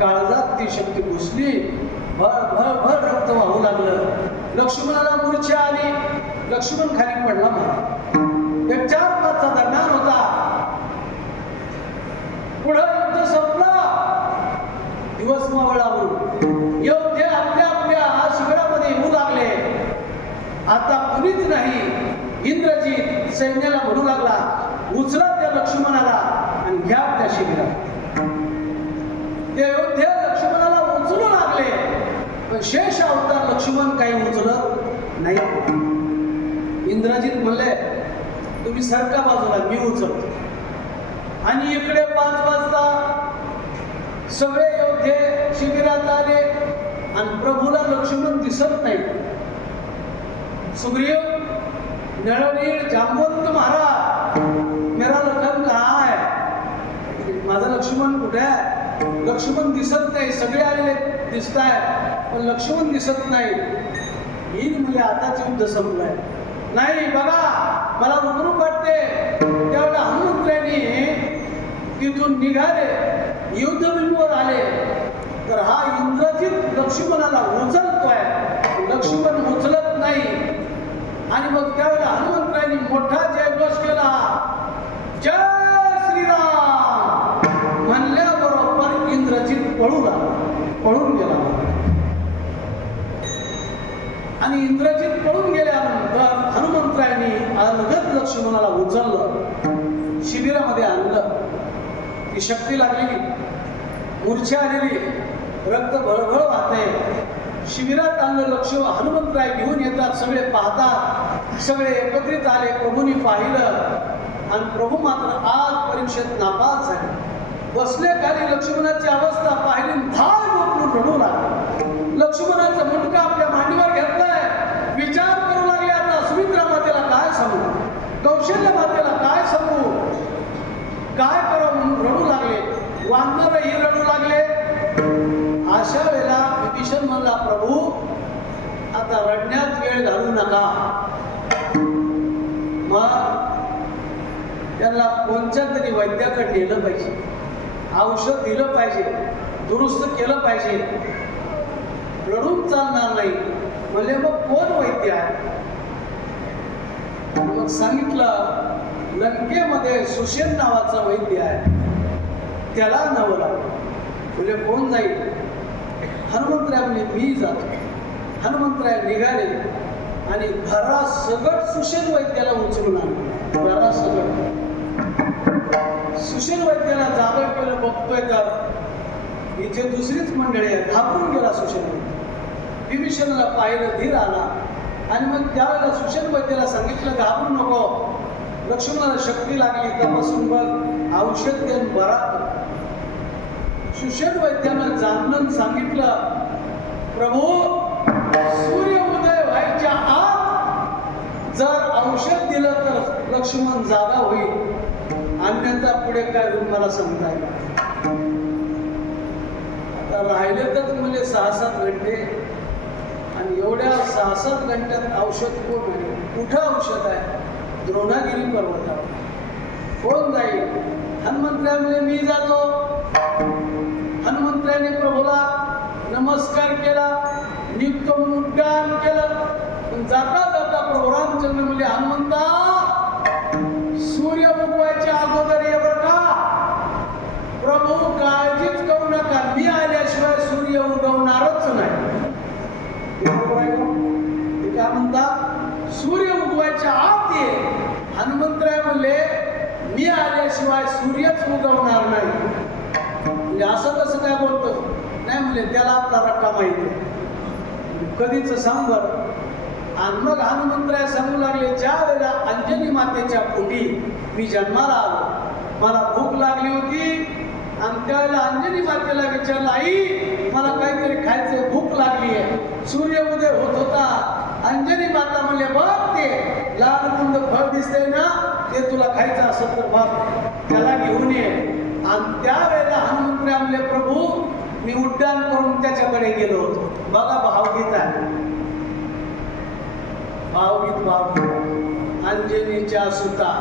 काळजात ती शक्ती घुसली. भर भर भर रक्त वाहू लागलं. लक्ष्मणाला मूर्छा आली. लक्ष्मण खाली पडला. मला एक 4-5चा दरम्यान होता. पुढं युद्ध संपलं. दिवस मावळावरून योद्धे आपल्या आपल्या शिबिरामध्ये येऊ लागले. आता कुणीच नाही. इंद्रजित सैन्याला म्हणू लागला, उचला त्या लक्ष्मणाला आणि घ्या त्या शिबिरात. ते योद्धे लक्ष्मणाला उचलू लागले, पण शेष अवतार लक्ष्मण काही उचलत नाही. इंद्रजित म्हणले, तुम्ही सरका बाजूला, मी उचलतो. आणि इकडे 5 वाजता सगळे योद्धे शिबिरात आले आणि प्रभूला लक्ष्मण दिसत नाही. सुग्रीव, नळनीळ, जांबवंत महाराज, मेरा लखन कहाँ है? माझा लक्ष्मण कुठे आहे? लक्ष्मण दिसत नाही. सगळे आलेले दिसत आहेत पण लक्ष्मण दिसत नाही. येईल म्हणजे आताच युद्ध संपलंय. नाही बघा, मला रुकरूक वाटते. त्यावेळेला हनुमंतांनी तिथून निघाले, युद्धभूमीवर आले तर हा इंद्रजित लक्ष्मणाला उचलतोय. लक्ष्मण उचलत नाही. आणि मग त्यावेळेला हनुमंतांनी मोठा जयघोष केला, जय श्रीराम म्हणल्याबरोबर इंद्रजित पळून गेला. आणि इंद्रजित पळून गेल्यानंतर हनुमंतांनी अलगद लक्ष्मणाला उचललं, शिबिरामध्ये आणलं. ती शक्ती लागलेली, मूर्छा आलेली, रक्त भळभळ वाहते. शिबिरात आणलं. हनुमंतराय घेऊन येतात. सगळे पाहतात सगळे एकत्रित आले. प्रभूंनी पाहिलं आणि प्रभू मात्र आज परीक्षेत नापास झाले. बसले खाली लक्ष्मणाची अवस्था पाहिली, धार मोकळून रडू लागले. लक्ष्मणाचा मुंडका आपल्या मांडीवर घेतलाय, विचार करू लागले आता सुमित्रा मातेला काय सांगू, कौशल्य मातेला काय सांगू, काय करावं म्हणून रडू लागले. वानरही रडू लागले. अशा वेळेला विभीषण म्हणला, प्रभू आता रडण्यात वेळ घालू नका. मग त्यांना कोणत्या तरी वैद्याकडे नेलं पाहिजे, औषध दिलं पाहिजे, दुरुस्त केलं पाहिजे. रडून चालणार नाही म्हणजे मग कोण वैद्य आहे. मग सांगितलं लंकेमध्ये सुषेण नावाचा वैद्य आहे, त्याला नवला. म्हणजे कोण जाईल. हनुमंतराय म्हणजे मी जातो. हनुमंतराय निघाले आणि भरासगट सुषेण वैद्याला उचलून आणले. भरासगट सुषेण वैद्याला जागा केलं. बघतोय तर इथे दुसरीच मंडळी आहे. घाबरून गेला सुषेण वैद्य. विभीषणाला पाहिलं, धीर आला आणि मग त्यावेळेला सुषेण वैद्याला सांगितलं घाबरू नको, लक्ष्मणाला शक्ती लागली तपासून बघ, औषध देऊन बरा कर. सुषेण वैद्यानं जाणून सांगितलं, प्रभू सूर्य उदय व्हायच्या आत जर औषध दिलं तर लक्ष्मण जागा होईल, अन्यथा पुढे काय होईल मला सांगता येईल. आता राहिले तर म्हणजे 6-7 घंटे आणि एवढ्या 6-7 घंट्यात औषध कोण आहे, कुठं औषध आहे. द्रोणागिरी पर्वतावर कोण जाईल. हनुमंतराय मी जातो. हनुमंतरायाने प्रभूला नमस्कार केला, नियुक्त म्हणून उड्डाण केलं. पण जाता जाता प्रभू रामचंद्र म्हणजे हनुमंता सूर्य उगवायच्या अगोदर ये बरं का. प्रभू काळजीच करू नका, मी आल्याशिवाय सूर्य उगवणारच नाही. ते काय म्हणतात, सूर्य उगवायच्या आत ये. हनुमंतराय म्हणले मी आल्याशिवाय सूर्यच उगवणार नाही. म्हणजे असं कसं काय बोलतो. नाही म्हणले त्याला आपला रक्का माहिती आहे, कधीच सांग बरं. आणि मग हनुमंतराय सांगू लागले, ज्या वेळेला अंजनी मातेच्या पोटी मी जन्माला आलो, मला भूक लागली होती आणि त्यावेळेला अंजनी मातेला विचारलं, आई मला काहीतरी खायचं, भूक लागली आहे. सूर्य उदय होत होता. अंजनी माता म्हणले बघ ते लाल कुंद फळ दिसतंय ना, ते तुला खायचं असेल तर बघ, त्याला घेऊन ये. आणि त्यावेळेला हनुमंतराय म्हणले, प्रभू मी उड्डाण करून त्याच्याकडे गेलो होतो. बघा भावगीत आहे, भावगीत. अंजनीच्या सुता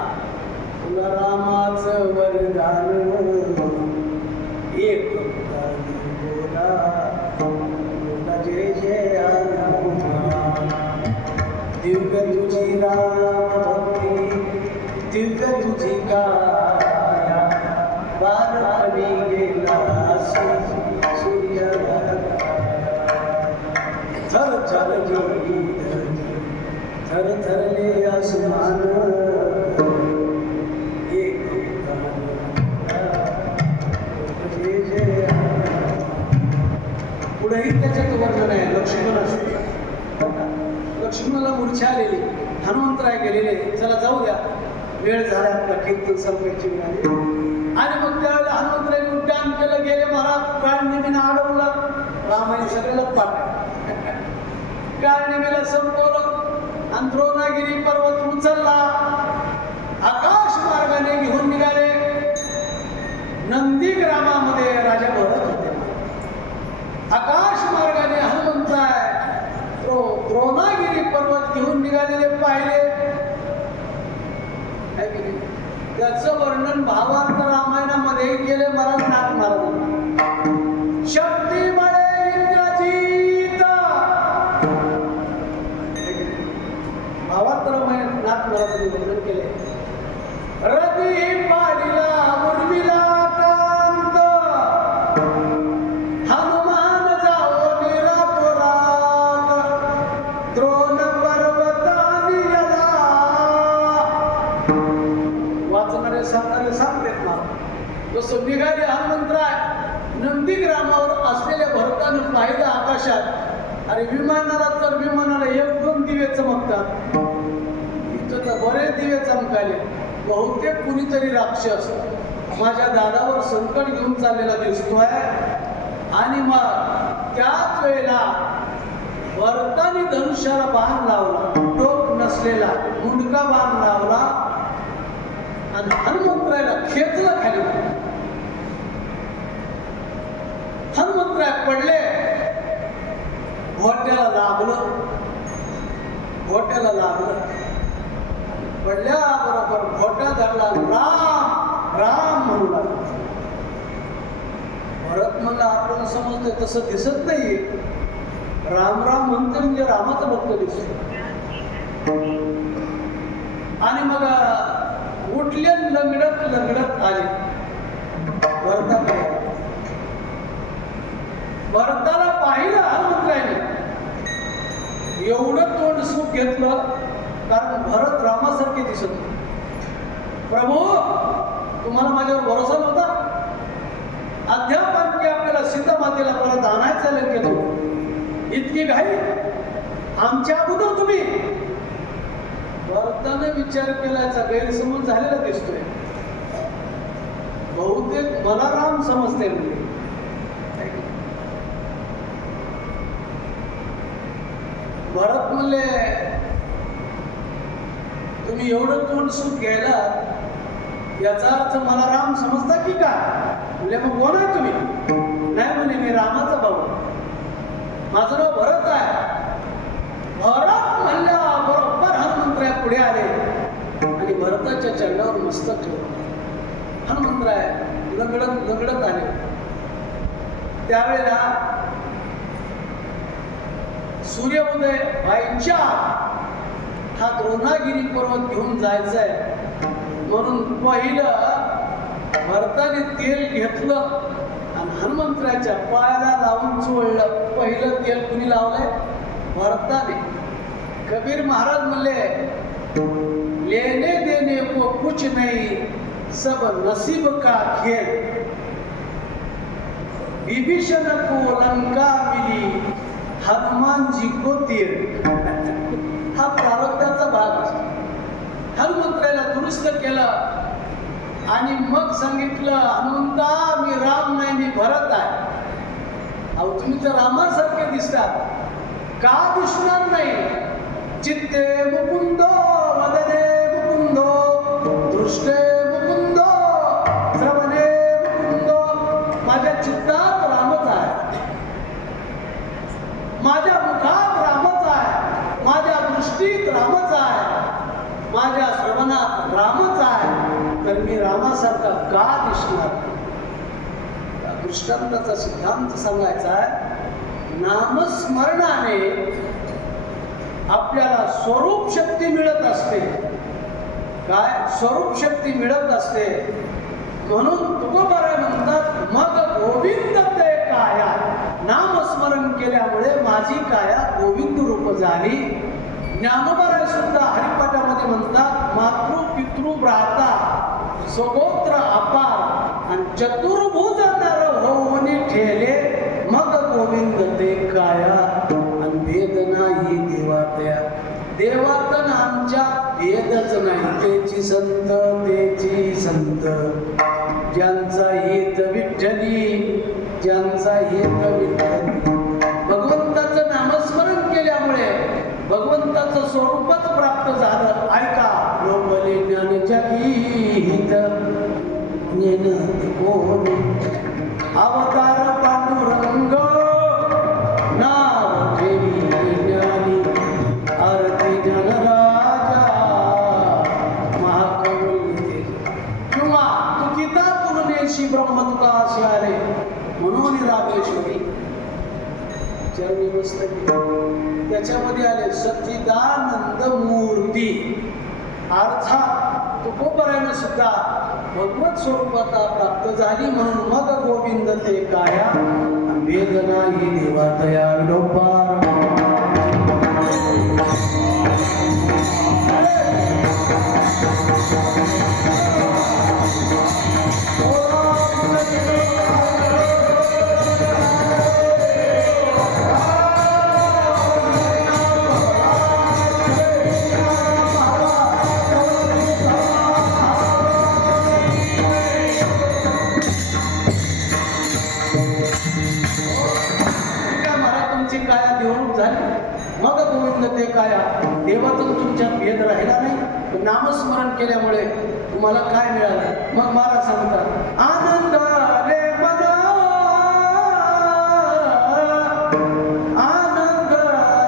तुला रामाचं वरदान, एक बोला जय जय हनुमान. दिव्य तुझी राम भक्ती, दिव्य तुझी काया, बालपणी गेला सूर्य थर थर थर थरले आसमान. पुढेही त्याच्यात वर्णन आहे. लक्ष्मणाला मूर्छा आलेली, हनुमंतराय गेलेले, चला जाऊ द्या, वेळ झाला आपला कीर्तन संपायची वेळ आली. आणि मग त्यावेळेला हनुमंतरायने उड्डाण केलं, गेले महाराज काळनिमीनं अडवला. रामायण सगळ्याला पाठ काळनिमीला संपवलं आणि द्रोणागिरी पर्वत उचलला. आकाश मार्गाने घेऊन निघाले. नंदीग्रामामध्ये राजा भरत होते. आकाश मार्गाने हनुमंतराय द्रोणागिरी पर्वत घेऊन निघालेले पाहिले. त्याचं वर्णन भावार्थ रामायणामध्ये केले महाराज नाथ महाराज. शक्ती बळे इंद्रजीत, भावार्थ रामायण नाथ महाराजांनी वर्णन केले. रती पाडीला उर्मिला कांत, हनुमान जाओ निरातोरात, द्रोण पर्वतानी यला. वाचणारे सांगणारे सांगतेत ना, जसं निघाले हनुमंतराय नंदीग्रामावर असलेल्या भरतानं पाहिलं आकाशात. अरे विमानाला तर विमानाला 1-2 दिवे चमकतात. बरेच दिवे चमकाले. बहुतेक कुणीतरी राक्षस माझ्या दादावर संकट घेऊन चाललेला दिसतोय. आणि मग त्याच वेळेला भरताने धनुष्याला बाण लावला, टोक नसलेला मुंडका बाण लावला आणि हनुमंतरायला खेचलं खाली. हनुमंतराय पडले, घोट्याला लागलं. पडल्याबरोबर घोटा धरला, राम राम म्हणू लागला. भरत म्हणला आपण समजतोय तसं दिसत नाही. राम राम म्हणते म्हणजे रामाचा भक्त दिसतो. आणि मग उठले, लंगडत आले भरताकडे. भरताला पाहिलं हनुमंतरायने, एवढं तोंड सुख घेतलं कारण भरत रामासारखे दिसत होते. प्रभू तुम्हाला माझ्यावर भरोसा नव्हता? अद्याप आणखी आपल्याला सीता मातेला परत आणायचं लंकेतून, इतकी घाई आमच्या अगोदर तुम्ही? भरताने विचार केल्याचा गैरसमज झालेला दिसतोय. बहुतेक मला राम समजते म्हणजे. भरत म्हणले तुम्ही एवढं तोंड सुख घ्यायला याचा अर्थ मला राम समजता की काय? म्हणजे मग कोण आहे तुम्ही? नाही म्हणे मी रामाचा भाऊ, माझं नाव भरत आहे. भरत म्हणल्या बरोबर हनुमंतराय पुढे आले आणि भरताच्या चरणावर मस्तक ठेवलं. हनुमंतराय लंगडत आले. त्यावेळेला सूर्योदय व्हायच्या हा द्रोणागिरी पर्वत घेऊन जायचंय म्हणून पहिलं भरताने तेल घेतलं आणि हनुमंतराच्या पायाला लावून चोळलं. पहिलं तेल कुणी लावलंय? भरताने. कबीर महाराज म्हणले लेने देने को कुछ नहीं, सब नसीब का खेल. विभीषण को लंका मिली, हनुमान जी को तीर. हा प्रारब्धाचा भाग असतो. हनुमंतरायला दुरुस्त केलं आणि मग सांगितलं हनुमंता मी राम नाही, मी भरत आहे. अहो तुम्ही तर रामासारखे दिसतात. का दिसणार नाही? चित्ते मुकुंदो वदने मुकुंदो, दृष्टे मुकुंदो, श्रवणे मुकुंदो. माझ्या चित्तात रामच आहे, माझ्या मुखात रामच आहे, माझ्या दृष्टीत रामच आहे, माझ्या श्रवणात रामच आहे. तर मी रामासारखा का दिसणार? दृष्टांताचा सिद्धांत सांगायचा आहे. नामस्मरणाने आपल्याला स्वरूप शक्ती मिळत असते. काय स्वरूप शक्ती मिळत असते? म्हणून तुकोबाराय म्हणतात मग गोविंद ते काया. नामस्मरण केल्यामुळे माझी काया गोविंद रूप झाली. ज्ञानोबाराय सुद्धा हरिपाठामध्ये म्हणतात मातृ पितृ भ्राता स्वगोत्र अपार आणि चतुर्भुज नर होऊन ठेले मग गोविंद ते काया. आणि भेद नाही देवातया, देवातन आमच्या भेदच नाही. तेची संत ज्यांचा हित विठ्ठली, ज्यांचा हित विठ्ठली. भगवंताचं नामस्मरण केल्यामुळे भगवंताचं स्वरूपच प्राप्त झालं. ऐका लोकले ज्ञान जगीत कोण अवतार पांडुरंग नाव ठेवी ज्ञानी आरती जनराजा महाकवी. किंवा तुकिता तुलनेशी ब्रह्म तुका असे आले म्हणून रामेश्वरी चरणी मस्तकी. त्याच्यामध्ये आले सच्चिदानंद मूर्ती. अर्थात तुकोबरायनं सुद्धा भगवत स्वरूपाता प्राप्त झाली म्हणून मग गोविंद ते काया. वेदना ही देवातया विडोपार. नामस्मरण केल्यामुळे तुम्हाला काय मिळालं? मग मला सांगतात आनंद रे मना, आनंद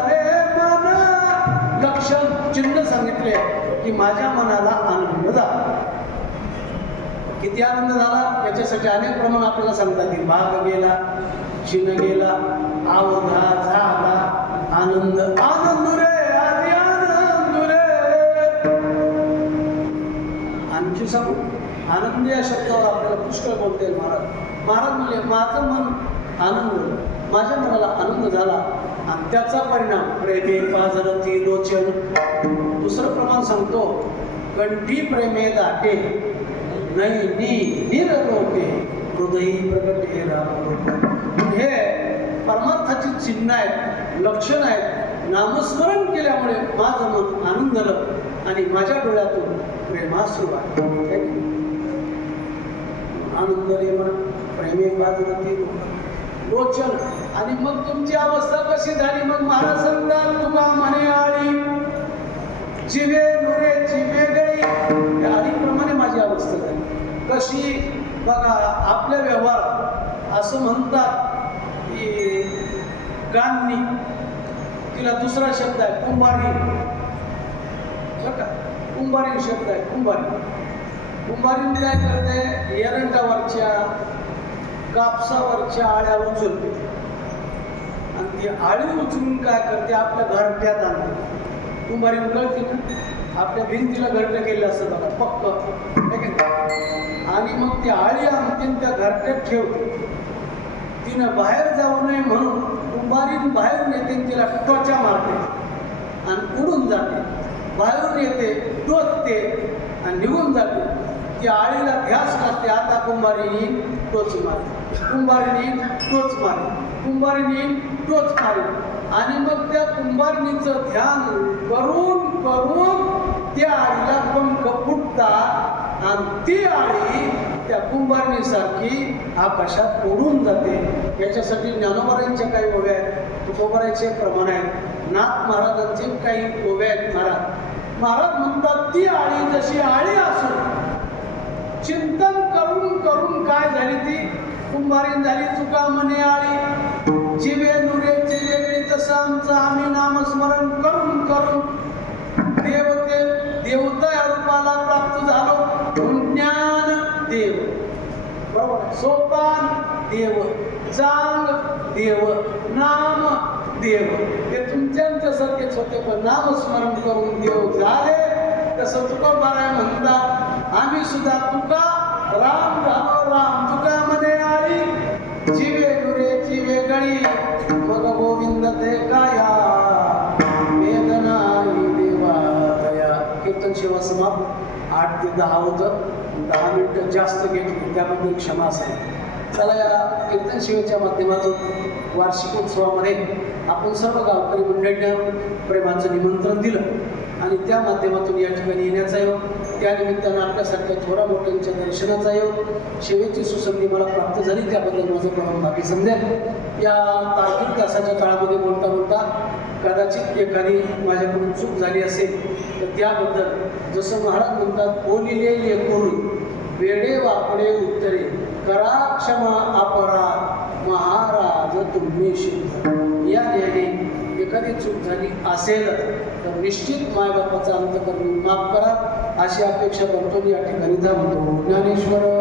रे मना. लक्षण चिन्ह सांगितले की माझ्या मनाला आनंद झाला. किती आनंद झाला याच्यासाठी अनेक प्रमाण आपल्याला सांगतात की भाग गेला, चिन्ह गेला, अवधा झाला, आनंद आनंद रे आधी आनंद रे. आणखी सांगू, आनंद या शब्दावर आपल्याला पुष्कळ बोलता येईल. महाराज म्हणले माझं मन आनंद, माझ्या मनाला आनंद झाला आणि त्याचा परिणाम प्रेमे पाजरती लोचन. दुसरं प्रमाण सांगतो, कंठी प्रेमे दाटे नाही नी निरलोके हृदयी प्रगटे राम. हे परमार्थाची चिन्ह आहेत, लक्षण आहेत. नामस्मरण केल्यामुळे माझं मन आनंदलं आणि माझ्या डोळ्यातून प्रेमाश्रू आहे. आनंद रे मन प्रेमे पाजरती लोचन. आणि मग तुमची अवस्था कशी झाली? मग महाराज सांगतात तुका म्हणे आळी जिवे नुरे जिवे गई. त्या आळीप्रमाणे माझी अवस्था झाली. कशी? बघा, आपल्या व्यवहार असं म्हणतात की गांनी, तिला दुसरा शब्द आहे कुंभारी. बघा, कुंभारी शब्द आहे कुंभारी. कुंभारी काय करते? एरंडावरच्या कापसावरच्या आळ्या उचलते आणि ती आळी उचलून काय करते? आपल्या घरट्यात आणते. कुंभारी कळते ना, आपल्या भिंतीला घरटं केलं असतं बघा पक्क. आणि मग ती आळी आणते त्या घरट्यात ठेवते. तिनं बाहेर जाऊ नये म्हणून कुंभारीन बाहेरून येते, तिला टोचा मारते आणि उडून जाते. बाहेरून येते, टोचते आणि निघून जाते. ती आळीला ध्यास लागते, आता कुंभारीनी टोच मारे, कुंभारीनी टोच मारे, कुंभारीनी टोच मारे. आणि मग त्या कुंभारणीचं ध्यान करून करून त्या आळीला पंख फुटतात आणि ती आळी त्या कुंभारणीसारखी आकाशात उडून जाते. याच्यासाठी ज्ञानोबारांच्या काही ओव्या आहेत, तुकोबारांचे प्रमाण आहेत, नाथ महाराजांचे काही ओव्या आहेत. महाराज म्हणतात ती आळी जशी आळी असून चिंतन करून करून काय झाली? ती कुंभारीन झाली. चुका म्हणे आळी जिवे नुरेची वेगळी. तसं आमचं आम्ही नामस्मरण करून करून देवता या रूपाला प्राप्त झालो. ज्ञान देव, बरोबर, सोपान देव, चांग देव, नाम देव. ते तुमच्यासारखेच होते, पण नामस्मरण करून देव झाले. तसं तुकोबाराय म्हणतात आम्ही सुद्धा तुका राम झालो. राम तुका म्हणे आळी जिवे नुरेची वेगळी. मग गोविंद ते काया वेदना देवा दया. कीर्तन सेवा समाप्त. 8 ते 10 होतं, 10 मिनिटं जास्त घेतली, त्याबद्दल क्षमा असेल. चला, या कीर्तन सेवेच्या माध्यमातून वार्षिक उत्सवामध्ये आपण सर्व गावकरी मंडळींना प्रेमाचं निमंत्रण दिलं आणि त्या माध्यमातून या ठिकाणी येण्याचा योग, त्यानिमित्तानं आपल्यासारख्या थोरा मोठ्यांच्या दर्शनाचा योग, सेवेची सुसंधी मला प्राप्त झाली, त्याबद्दल माझं परमभाग्य समजेल. या तार्किक तासाच्या काळामध्ये बोलता बोलता कदाचित एखादी माझ्याकडून चूक झाली असेल तर त्याबद्दल, जसं महाराज म्हणतात बोलिले लेकरून वेडे वाकडे उत्तरे करा क्षमा अपराध महाराज तुम्ही शुद्ध. या ध्येयाने एखादी चूक झाली असेल तर निश्चित मायबापाचा अंत करून माफ करा अशी अपेक्षा करतो. या ठिकाणी थांबतो. ज्ञानेश्वर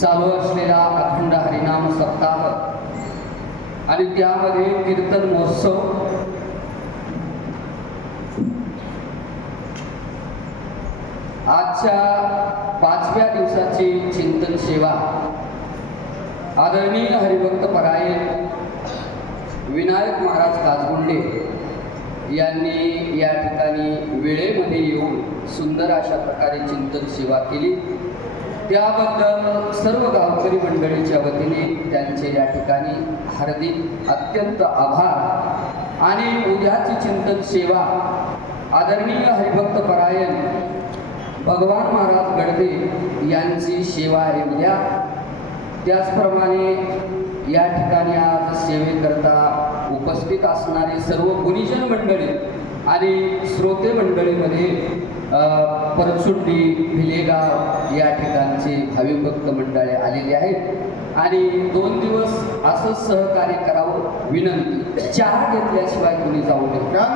चालू असलेला अखंड हरिनाम सप्ताह आणि त्यामध्ये कीर्तन महोत्सव, आजच्या 5व्या दिवसाची चिंतन सेवा आदरणीय हरिभक्त परायण विनायक महाराज काजगुंडे यांनी या ठिकाणी वेळेमध्ये येऊन सुंदर अशा प्रकारे चिंतन सेवा केली. त्याबद्दल सर्व गावकरी मंडळीच्या वतीने त्यांचे या ठिकाणी हार्दिक अत्यंत आभार. आणि उद्याची चिंतन सेवा आदरणीय हरिभक्त परायण भगवान महाराज गडदे यांची सेवा आहे उद्या. त्याचप्रमाणे या ठिकाणी आज सेवेकरता उपस्थित असणारे सर्व गुणीजन मंडळी आणि श्रोते मंडळीमध्ये परचुंडी, भिलेगाव या ठिकाणचे भाविक भक्त मंडळे आलेले आहेत. आणि 2 दिवस असंच सहकार्य करावं विनंती. चहा घेतल्याशिवाय कुणी जाऊ नये.